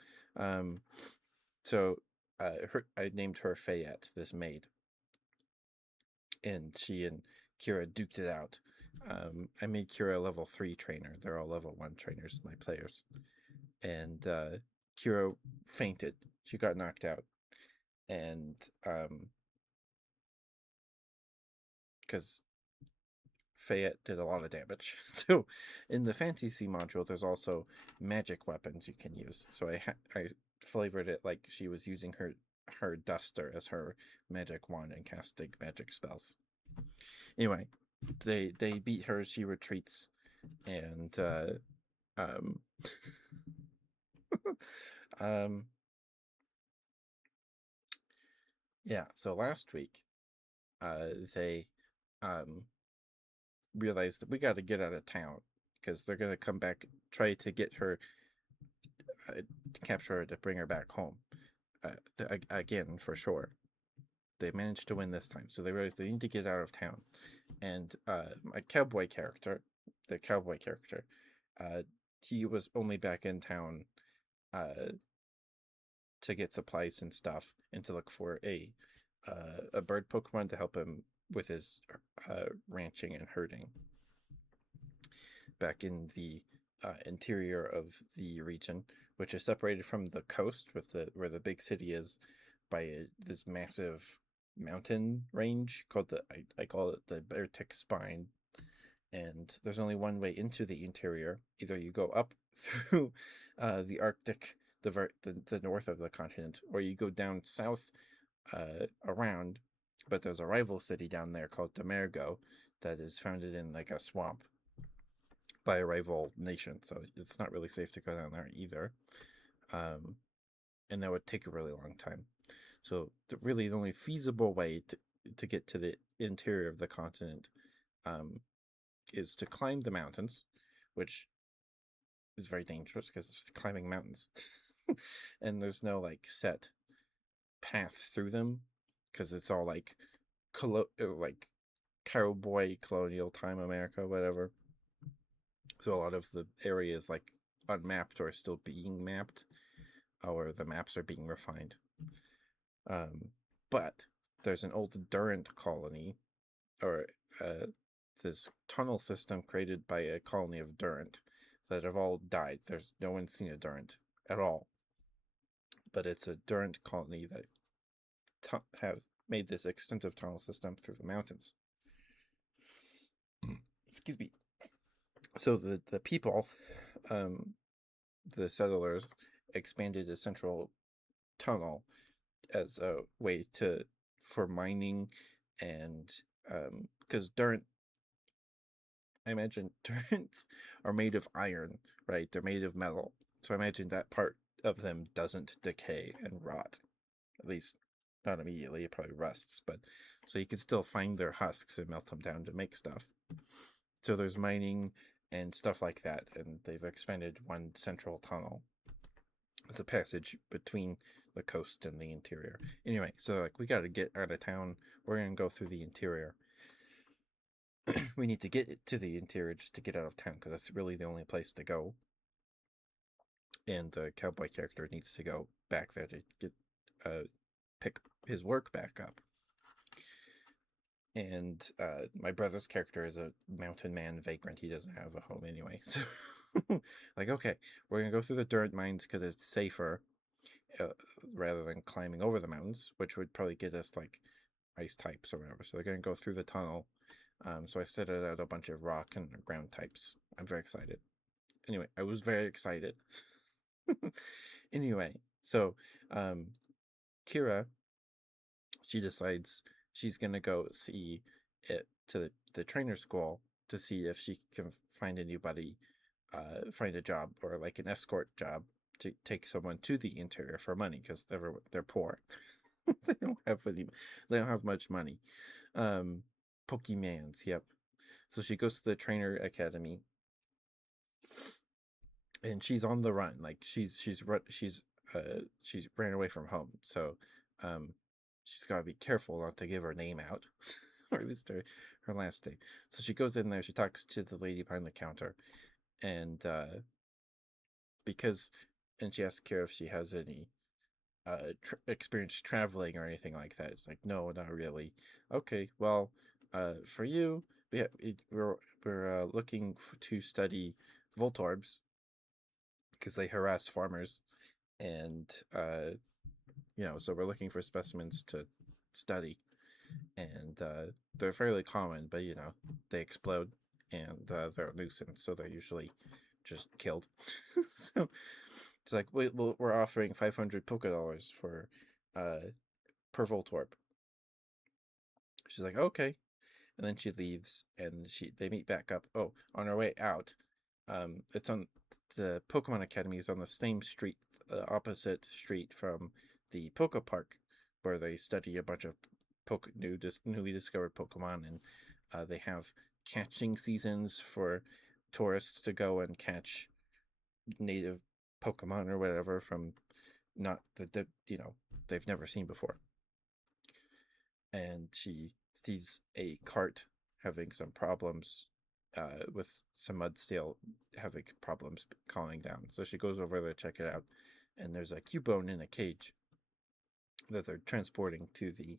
So I named her Fayette, this maid, and she and Kira duked it out. I made Kira a level 3 trainer. They're all level 1 trainers, my players. And Kira fainted. She got knocked out. And because Fayette did a lot of damage. So in the fantasy module, there's also magic weapons you can use. So I flavored it like she was using her duster as her magic wand and casting magic spells. Anyway, they beat her. She retreats, and Um, um, yeah. So last week, they um realized that we got to get out of town because they're gonna come back, try to get her, to capture her to bring her back home. Again, for sure. They managed to win this time, so they realized they need to get out of town. And my cowboy character, the cowboy character, uh, he was only back in town uh, to get supplies and stuff, and to look for a bird Pokemon to help him with his ranching and herding back in the interior of the region, which is separated from the coast, with the where the big city is, by this massive mountain range called I call it the Beartic Spine. And there's only one way into the interior. Either you go up through the Arctic, the north of the continent, or you go down south around. But there's a rival city down there called Demergo that is founded in like a swamp by a rival nation, so it's not really safe to go down there either. Um, and that would take a really long time. So really, the only feasible way to get to the interior of the continent um, is to climb the mountains, which is very dangerous because it's climbing mountains, and there's no like set path through them because it's all like like cowboy colonial time America, whatever. So a lot of the area is like unmapped or still being mapped, or the maps are being refined. Um, but there's an old Durant colony, or uh, this tunnel system created by a colony of Durant that have all died. There's no one's seen a Durant at all, but it's a Durant colony that have made this extensive tunnel system through the mountains. Excuse me. So the people, um, the settlers, expanded a central tunnel as a way to for mining, and because Durant, I imagine Durants are made of iron, right? They're made of metal, so I imagine that part of them doesn't decay and rot, at least not immediately. It probably rusts, but so you can still find their husks and melt them down to make stuff. So there's mining and stuff like that, and they've expanded one central tunnel as a passage between the coast and the interior. Anyway, so like we got to get out of town. We're gonna go through the interior. We need to get to the interior just to get out of town because that's really the only place to go. And the cowboy character needs to go back there to get pick his work back up. And my brother's character is a mountain man vagrant. He doesn't have a home anyway. So, like, okay, we're gonna go through the dirt mines because it's safer uh, rather than climbing over the mountains, which would probably get us like ice types or whatever. So they're gonna go through the tunnel. So I set out a bunch of rock and ground types. I'm very excited. Anyway, I was very excited. Anyway, so um, Kira, she decides she's gonna go see it to the trainer school to see if she can find anybody, find a job or like an escort job to take someone to the interior for money because they're poor. they don't have any, they don't have much money. Um, Pokemans, yep. So she goes to the trainer academy, and she's on the run. Like she's ran away from home. So um, she's got to be careful not to give her name out, or at least her last name. So she goes in there. She talks to the lady behind the counter, and because and she asks Kira if she has any experience traveling or anything like that. It's like, no, not really. Okay, well, for you, we're looking to study Voltorbs because they harass farmers, and so we're looking for specimens to study, and they're fairly common, but they explode, and they're a nuisance, so they're usually just killed. So it's like we're offering 500 Poké dollars for per Voltorb. She's like, okay, and then she leaves, and they meet back up. Oh, on her way out, it's on the Pokemon Academy is on the same street, opposite street from the Poke Park, where they study a bunch of newly discovered Pokemon, and they have catching seasons for tourists to go and catch native Pokemon or whatever from not that they've never seen before. And she sees a cart having some problems with some Mudsteel having problems calming down. So she goes over there to check it out, and there's a Cubone in a cage that they're transporting to the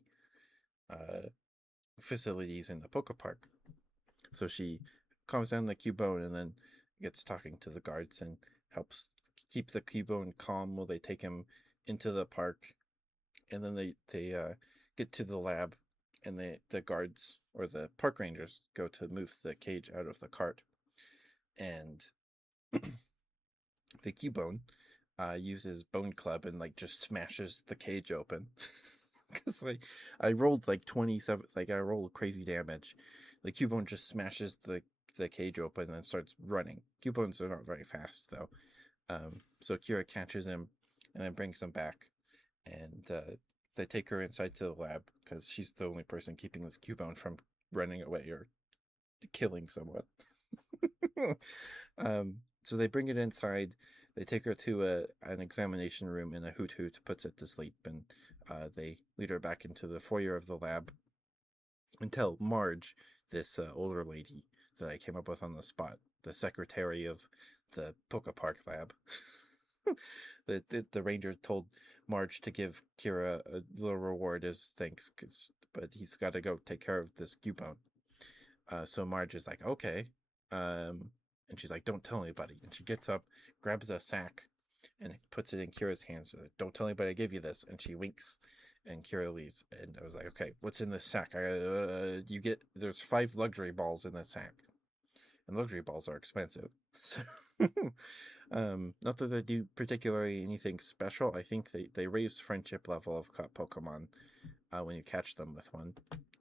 facilities in the Poke Park. So she calms down the Cubone and then gets talking to the guards and helps keep the Cubone calm while they take him into the park. And then they get to the lab, and the guards or the park rangers go to move the cage out of the cart, and the Cubone uses Bone Club and just smashes the cage open. Because I rolled 27, I rolled crazy damage. The Cubone just smashes the cage open and starts running. Cubones are not very fast though. So Kira catches him and then brings him back, and they take her inside to the lab because she's the only person keeping this Cubone from running away or killing someone. So they bring it inside. They take her to an examination room, and a Hoot Hoot puts it to sleep, and they lead her back into the foyer of the lab and tell Marge, this older lady that I came up with on the spot, the secretary of the Poke Park lab, the ranger told Marge to give Kira a little reward as thanks, but he's got to go take care of this Cubone. So Marge is like, okay. And she's like, don't tell anybody. And she gets up, grabs a sack, and puts it in Kira's hands. Like, don't tell anybody I give you this. And she winks, and Kira leaves. And I was like, okay, what's in this sack? There's 5 luxury balls in this sack. And luxury balls are expensive. So, not that they do particularly anything special. I think they raise friendship level of Pokemon when you catch them with one.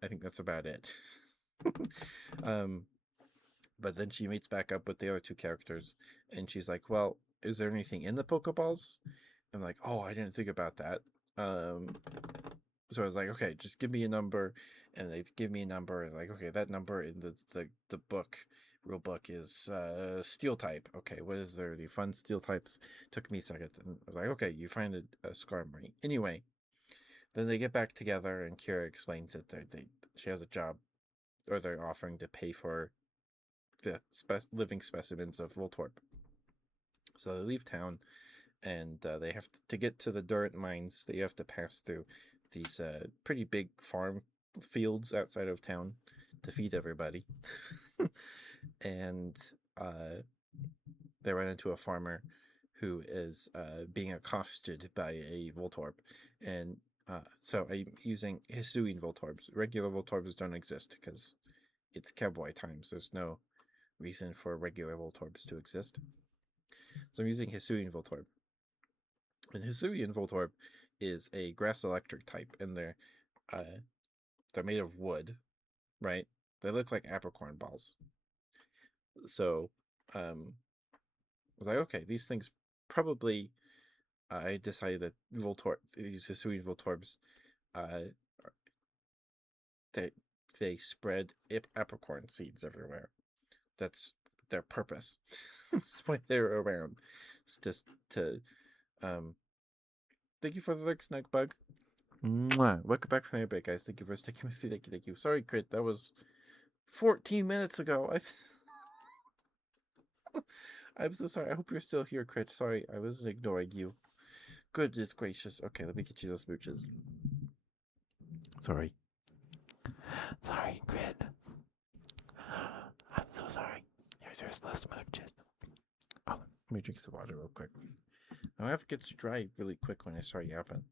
I think that's about it. But then she meets back up with the other 2 characters, and she's like, well, is there anything in the Pokeballs? I'm like, oh, I didn't think about that. So I was like, okay, just give me a number. And they give me a number, and like, okay, that number in the book, rule book is steel type. Okay, what is there? The fun steel types? Took me a second. And I was like, okay, you find a Skarmory. Anyway, then they get back together, and Kira explains that she has a job, or they're offering to pay for the living specimens of Voltorb. So they leave town, and they have to get to the Durant mines. They have to pass through these pretty big farm fields outside of town to feed everybody. And they run into a farmer who is being accosted by a Voltorb, and so I'm using Hisuian Voltorbs. Regular Voltorbs don't exist because it's cowboy times. There's no reason for regular Voltorbs to exist. So I'm using Hisuian Voltorb. And Hisuian Voltorb is a grass electric type, and they're made of wood, right? They look like apricorn balls. So I was like, okay, these things probably. I decided that these Hisuian Voltorbs, they spread apricorn seeds everywhere. That's their purpose. That's why they're around. It's just to thank you for the lyrics, Snuggbug. Mwah. Welcome back from your break, guys. Thank you for sticking with me. Thank you. Sorry, Crit. That was 14 minutes ago. I'm so sorry. I hope you're still here, Crit. Sorry, I was ignoring you. Goodness gracious. Okay, let me get you those smooches. Sorry. Sorry, Crit. I'm so sorry. Here's your slow smooches. Oh, let me drink some water real quick. I have to get dry really quick when I start yapping.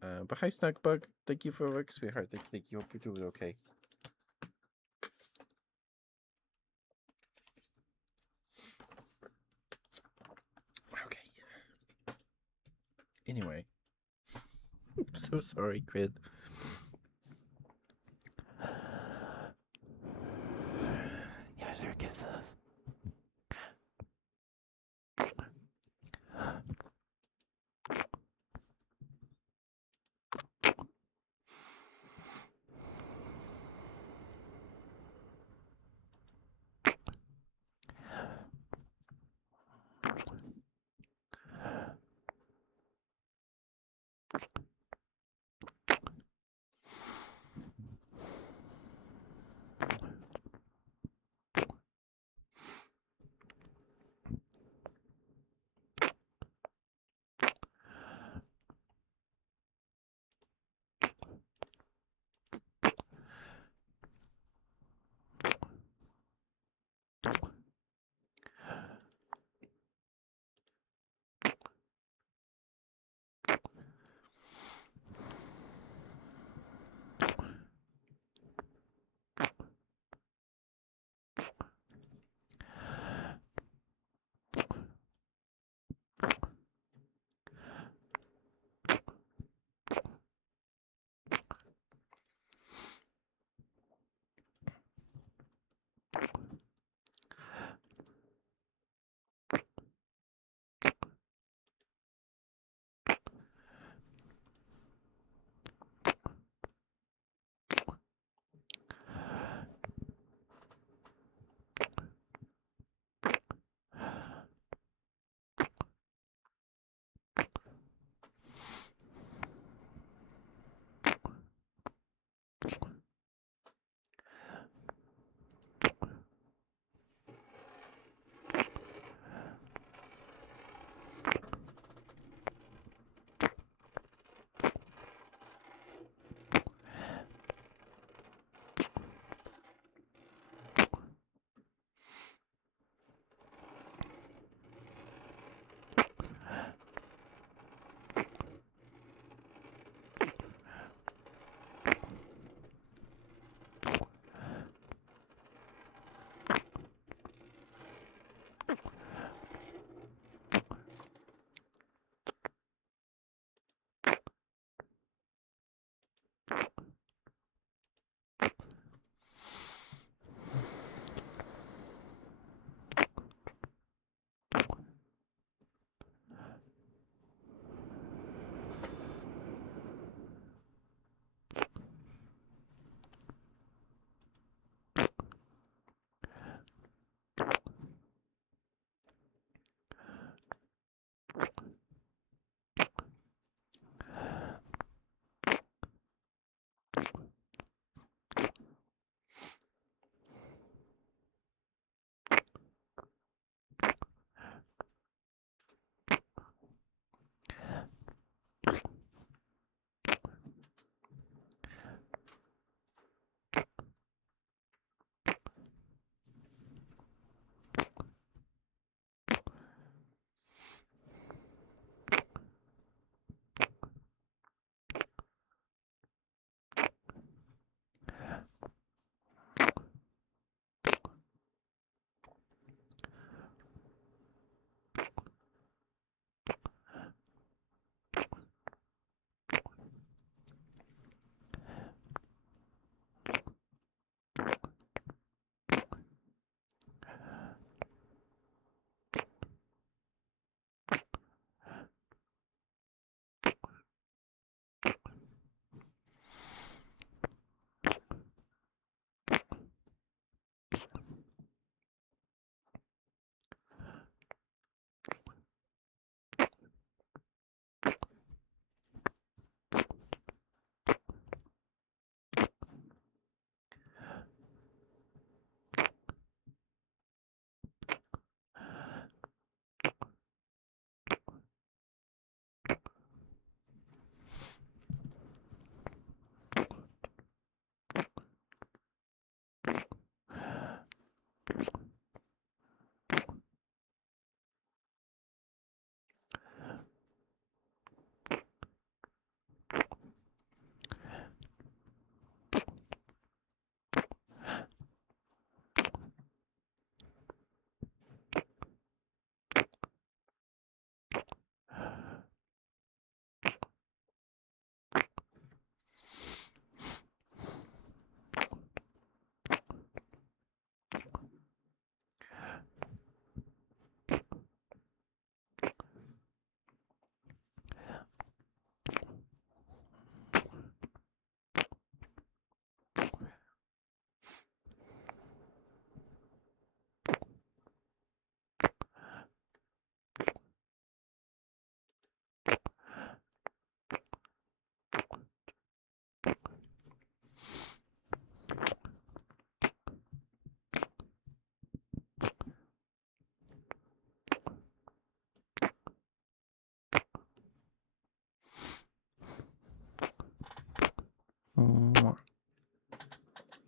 But hi, Snuggbug. Thank you for work, sweetheart. Thank you. Hope you're doing okay. Okay. Anyway, I'm so sorry, Crit. Here's your kisses.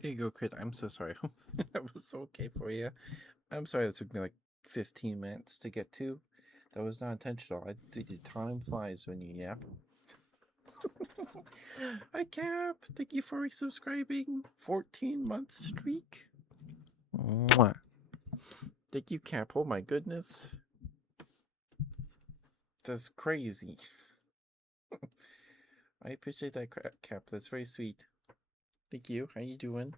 There you go, Crit. I'm so sorry. That was okay for you. I'm sorry that took me like 15 minutes to get to. That was not intentional. I think time flies when you yap. Hi, Cap. Thank you for resubscribing. 14-month streak. Mwah. Thank you, Cap. Oh my goodness. That's crazy. I appreciate that, Cap. That's very sweet. Thank you. How you doing?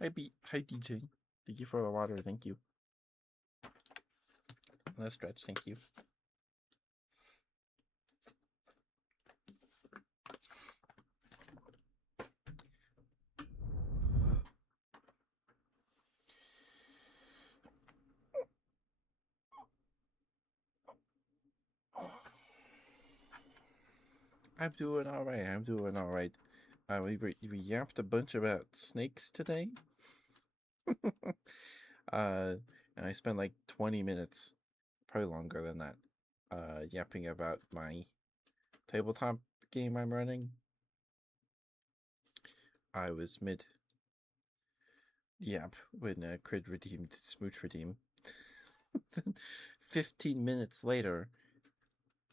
Hi, DJ. Thank you for the water. Thank you. No stretch. Thank you. I'm doing all right. I'm doing all right. We yapped a bunch about snakes today. And I spent like 20 minutes, probably longer than that, yapping about my tabletop game I'm running. I was mid yap when Crid redeemed Smooch redeem. 15 minutes later,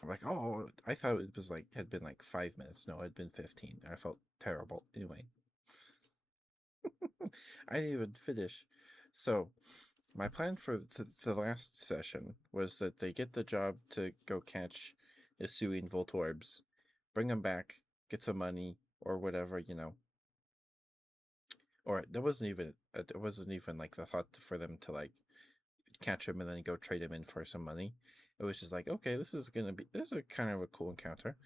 I'm like, oh, I thought it was like had been like 5 minutes. No, it had been 15. I felt terrible. Anyway, I didn't even finish. So my plan for the last session was that they get the job to go catch Isuian Voltorbs, bring them back, get some money or whatever, Or it wasn't even like the thought for them to like catch him and then go trade him in for some money. It was just like, okay, this is a kind of a cool encounter.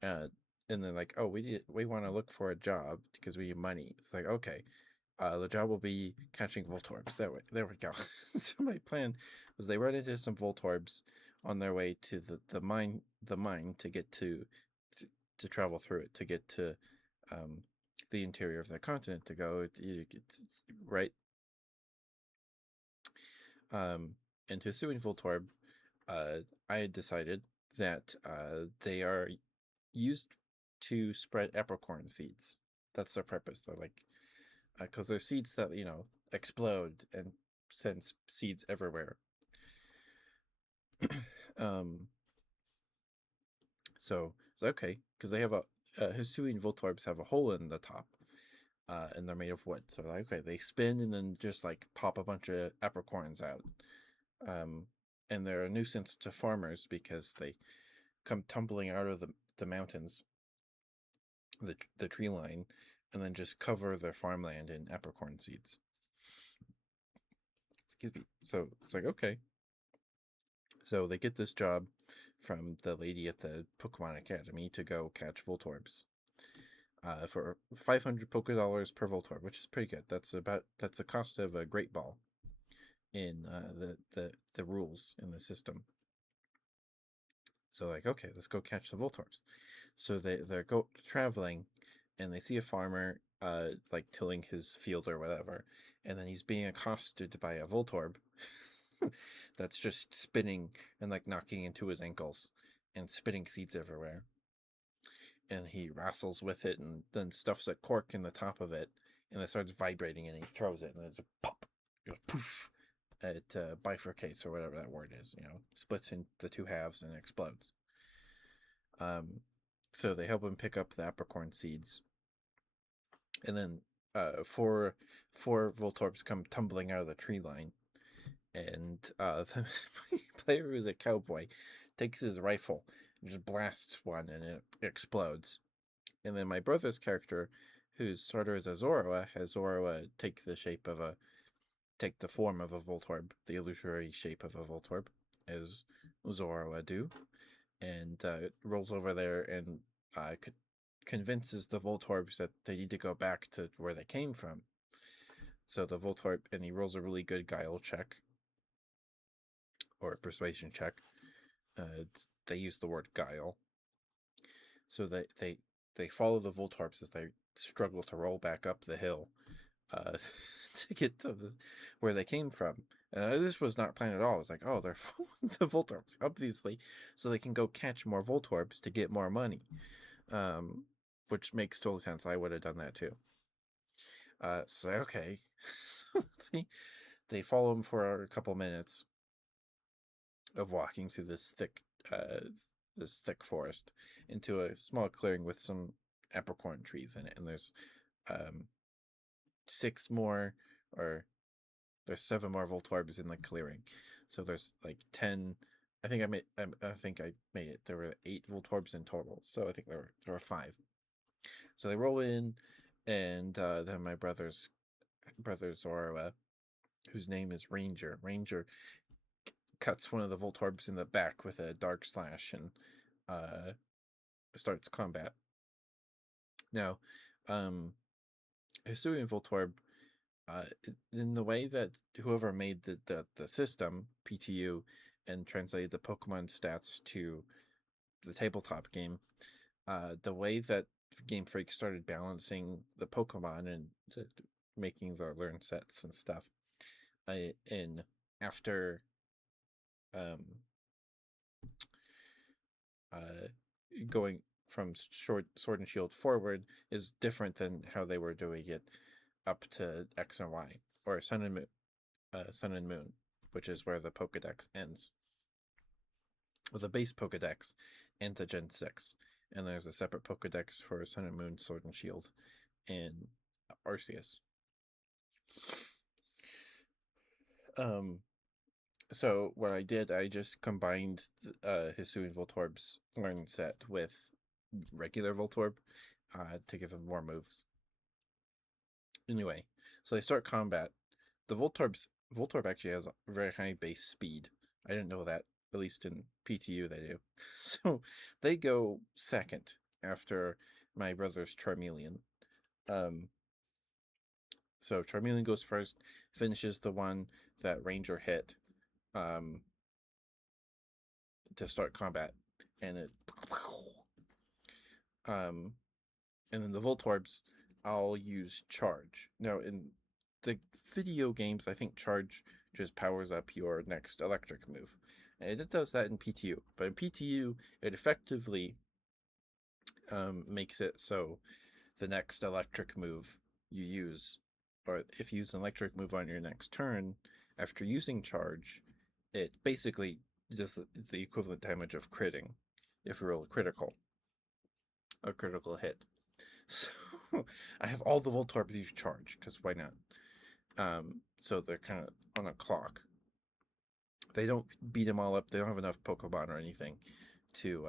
Uh, and then like, oh, we want to look for a job because we need money. It's like, okay, the job will be catching Voltorbs. There we go. So my plan was they run into some Voltorbs on their way to the mine to get to travel through it to get to um, the interior of the continent to go right. Um, and to Sue and Voltorb, I had decided that they are used to spread apricorn seeds. That's their purpose. They're like because they're seeds that explode and send seeds everywhere. um, so it's okay because they have a Hisuian Voltorbs have a hole in the top, and they're made of wood. So like, okay, they spin and then just like pop a bunch of apricorns out. Um, and they're a nuisance to farmers because they come tumbling out of the mountains, the tree line, and then just cover their farmland in apricorn seeds. Excuse me. So it's like, okay. So they get this job from the lady at the Pokemon Academy to go catch Voltorbs. For 500 Poké-Dollars per Voltorb, which is pretty good. That's the cost of a Great Ball in the rules in the system. So like, okay, let's go catch the Voltorbs. So they're go traveling, and they see a farmer like tilling his field or whatever, and then he's being accosted by a Voltorb that's just spinning and like knocking into his ankles and spitting seeds everywhere. And he wrestles with it and then stuffs a cork in the top of it, and it starts vibrating, and he throws it, and it's a pop, it goes poof. It bifurcates or whatever that word is, splits into two halves and explodes. So they help him pick up the apricorn seeds, and then four Voltorbs come tumbling out of the tree line, and the player who's a cowboy takes his rifle and just blasts one, and it explodes. And then my brother's character, whose starter is a Zoroa, has Zoroa take the form of a Voltorb, the illusory shape of a Voltorb, as Zoroa do, and rolls over there and convinces the Voltorbs that they need to go back to where they came from. So the Voltorb, and he rolls a really good guile check or a persuasion check. They use the word guile. So they follow the Voltorbs as they struggle to roll back up the hill to get to where they came from. This was not planned at all. It's like, oh, they're following the Voltorbs, obviously, so they can go catch more Voltorbs to get more money, which makes total sense. I would have done that too. So okay. So they follow him for a couple minutes of walking through uh, this thick forest into a small clearing with some apricorn trees in it, and there's um six more, or there's seven more Voltorbs in the clearing. So there's like 10. I think I made it. There were eight Voltorbs in total. So I think there were five. So they roll in, and then my brother Zora, whose name is Ranger. Ranger cuts one of the Voltorbs in the back with a dark slash and uh, starts combat. Now, um, Hisuian Voltorb, uh, in the way that whoever made the system, PTU, and translated the Pokemon stats to the tabletop game, the way that Game Freak started balancing the Pokemon and making their learn sets and stuff, in after um, uh, going from Sword and Shield forward is different than how they were doing it up to X and Y, or Sun and Moon, which is where the Pokedex ends. With a base Pokedex and the Gen 6. And there's a separate Pokedex for Sun and Moon, Sword and Shield, and Arceus. Um, so what I did, I just combined Hisuian Voltorb's learn set with regular Voltorb to give him more moves. Anyway, so they start combat. Voltorb actually has a very high base speed. I didn't know that. At least in PTU they do. So they go second after my brother's Charmeleon. Um, so Charmeleon goes first, finishes the one that Ranger hit um, to start combat, and it um, and then the Voltorbs, I'll use Charge. Now, in the video games, I think Charge just powers up your next electric move. And it does that in PTU. But in PTU, it effectively makes it so the next electric move you use, or if you use an electric move on your next turn, after using Charge, it basically does the equivalent damage of critting if you roll a critical hit. So I have all the Voltorbs use Charge, because why not? So they're kind of on a clock. They don't beat them all up. They don't have enough Pokemon or anything to,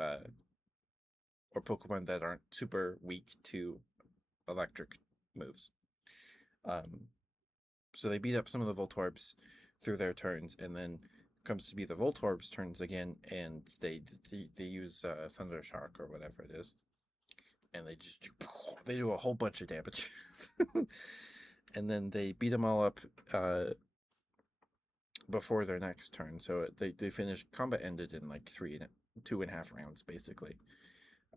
or Pokemon that aren't super weak to electric moves. Um, so they beat up some of the Voltorbs through their turns, and then comes to be the Voltorb's turns again, and they use Thunder Shock or whatever it is, and they do a whole bunch of damage. And then they beat them all up before their next turn. So they finished. Combat ended in like 2.5 rounds basically.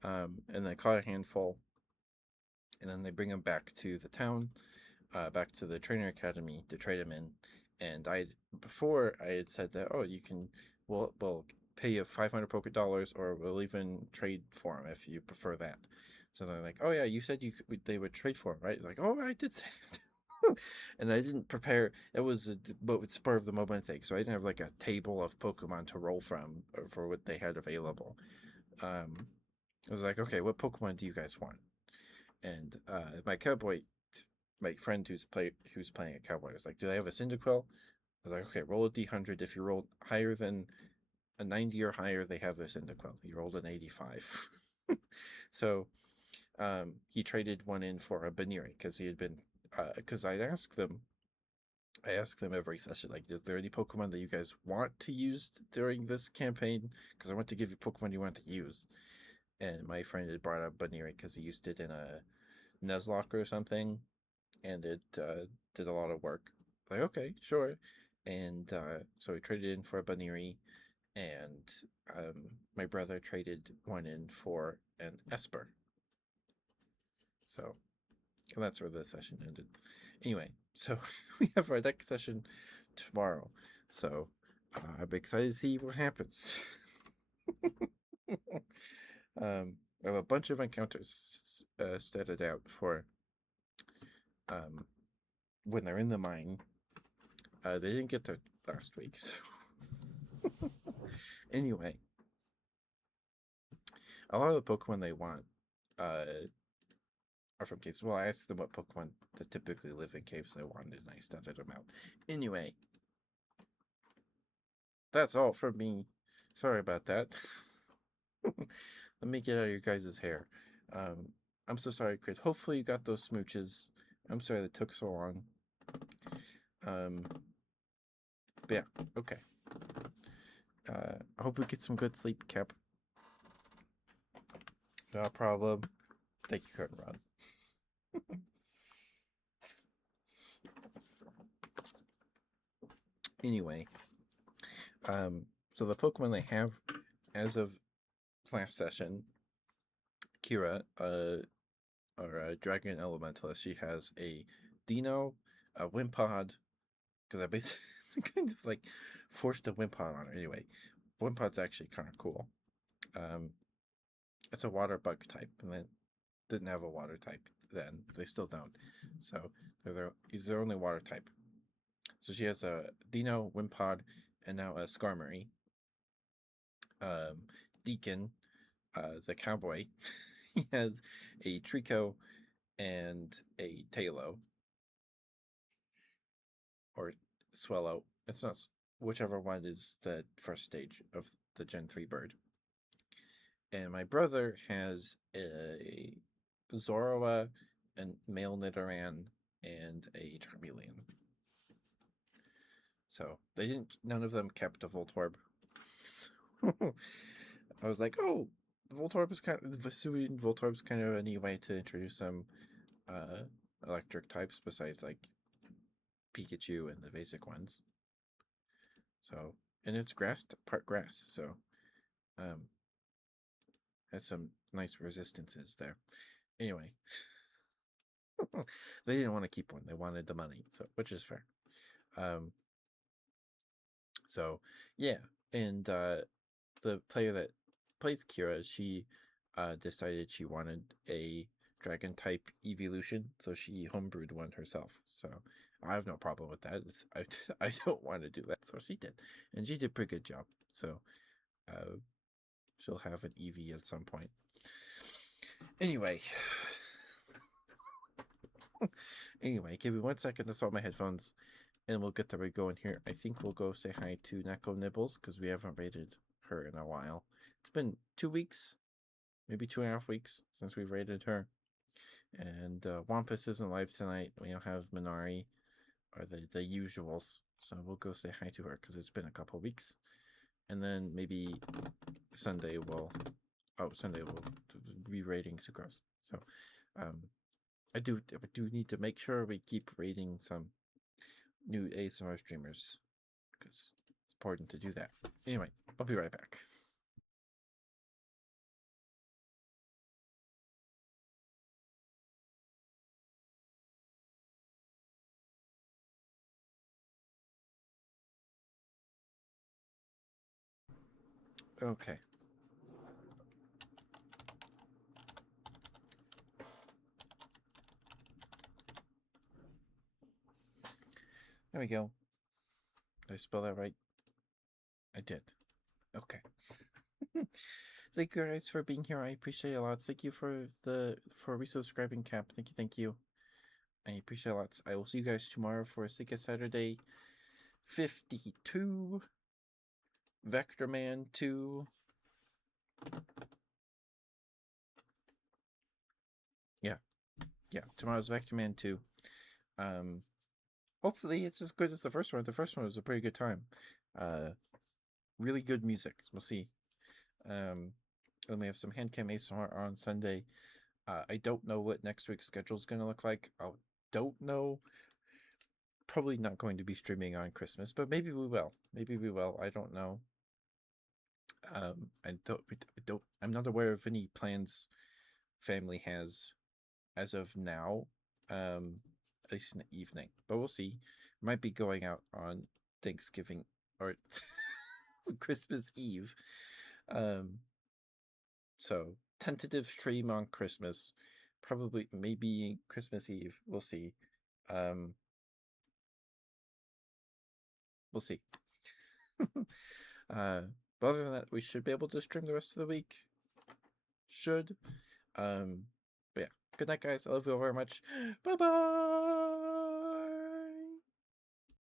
And they caught a handful, and then they bring them back to the town, back to the trainer academy to trade them in. And before I had said that, oh, you can, we'll pay you 500 Poké Dollars, or we'll even trade for them if you prefer that. So they're like, oh yeah, you said they would trade for them, right? It's like, oh, I did say that. And I didn't prepare. It was but spur of the moment thing, so I didn't have like a table of Pokemon to roll from for what they had available. I was like, okay, what Pokemon do you guys want? And my friend who's playing a cowboy was like, do they have a Cyndaquil? I was like, okay, roll a D100. If you roll higher than a 90 or higher, they have a Cyndaquil. He rolled an 85. So he traded one in for a Baniri, because he had been, because I asked them every session, like, is there any Pokemon that you guys want to use during this campaign? Because I want to give you Pokemon you want to use. And my friend had brought up Baniri because he used it in a Nuzlocke or something, and it did a lot of work. Like, okay, sure. And so we traded in for a Baniri, and my brother traded one in for an Esper. So, and that's where the session ended. Anyway, so we have our next session tomorrow. So I'm excited to see what happens. I have a bunch of encounters statted out for when they're in the mine. They didn't get there last week. So. Anyway, a lot of the Pokemon they want are from caves. Well, I asked them what Pokemon that typically live in caves they wanted, and I started them out. Anyway, that's all from me. Sorry about that. Let me get out of your guys' hair. I'm so sorry, Chris. Hopefully you got those smooches. I'm sorry that took so long. But yeah, okay. I hope we get some good sleep, Cap. No problem. Thank you, Curtain Rod. Anyway, so the Pokemon they have as of last session, Kira, or a Dragon Elementalist, she has a Dino, a Wimpod, because I basically kind of like forced a Wimpod on her. Anyway, Wimpod's actually kind of cool. It's a water bug type, and then didn't have a water type then. They still don't. So he's their only water type. So she has a Dino, Wimpod, and now a Skarmory. Deacon, the cowboy, he has a Trico and a Talo. Or Swellow. It's not whichever one is the first stage of the Gen 3 bird. And my brother has a Zoroa, a male Nidoran, and a Charmeleon. So none of them kept a Voltorb. So I was like, oh, Voltorb is kind of, Vesuvian Voltorb's kind of a neat way to introduce some electric types besides like Pikachu and the basic ones. So, and it's part grass, so has some nice resistances there. Anyway, they didn't want to keep one; they wanted the money, so which is fair. So yeah, and the player that plays Kira, she decided she wanted a dragon type evolution, so she homebrewed one herself. So I have no problem with that. I don't want to do that, so she did, and she did a pretty good job. So she'll have an EV at some point. Anyway, give me 1 second to sort my headphones, and we'll get the rig going here. I think we'll go say hi to Neko Nibbles because we haven't rated her in a while. It's been 2 weeks, maybe 2.5 weeks since we've rated her. And Wampus isn't live tonight. We don't have Minari or the usuals, so we'll go say hi to her because it's been a couple weeks. And then maybe Sunday we'll be rating Sucrose. So I do need to make sure we keep rating some new ASMR streamers because it's important to do that. Anyway, I'll be right back. Okay. There we go. Did I spell that right? I did. Okay. Thank you guys for being here. I appreciate it a lot. Thank you for resubscribing, Cap. Thank you. I appreciate it a lot. I will see you guys tomorrow for Sika Saturday 52. Vector Man 2. Yeah. Tomorrow's Vector Man 2. Hopefully it's as good as the first one. The first one was a pretty good time. Really good music. We'll see. Then we have some Handcam ASMR on Sunday. I don't know what next week's schedule is going to look like. I don't know. Probably not going to be streaming on Christmas, but maybe we will. I don't know. I'm not aware of any plans family has as of now. At least in the evening, but we'll see. Might be going out on Thanksgiving or Christmas Eve. So tentative stream on Christmas, probably maybe Christmas Eve. We'll see. We'll see. But other than that, we should be able to stream the rest of the week. Should. But yeah. Good night, guys. I love you all very much. Bye bye.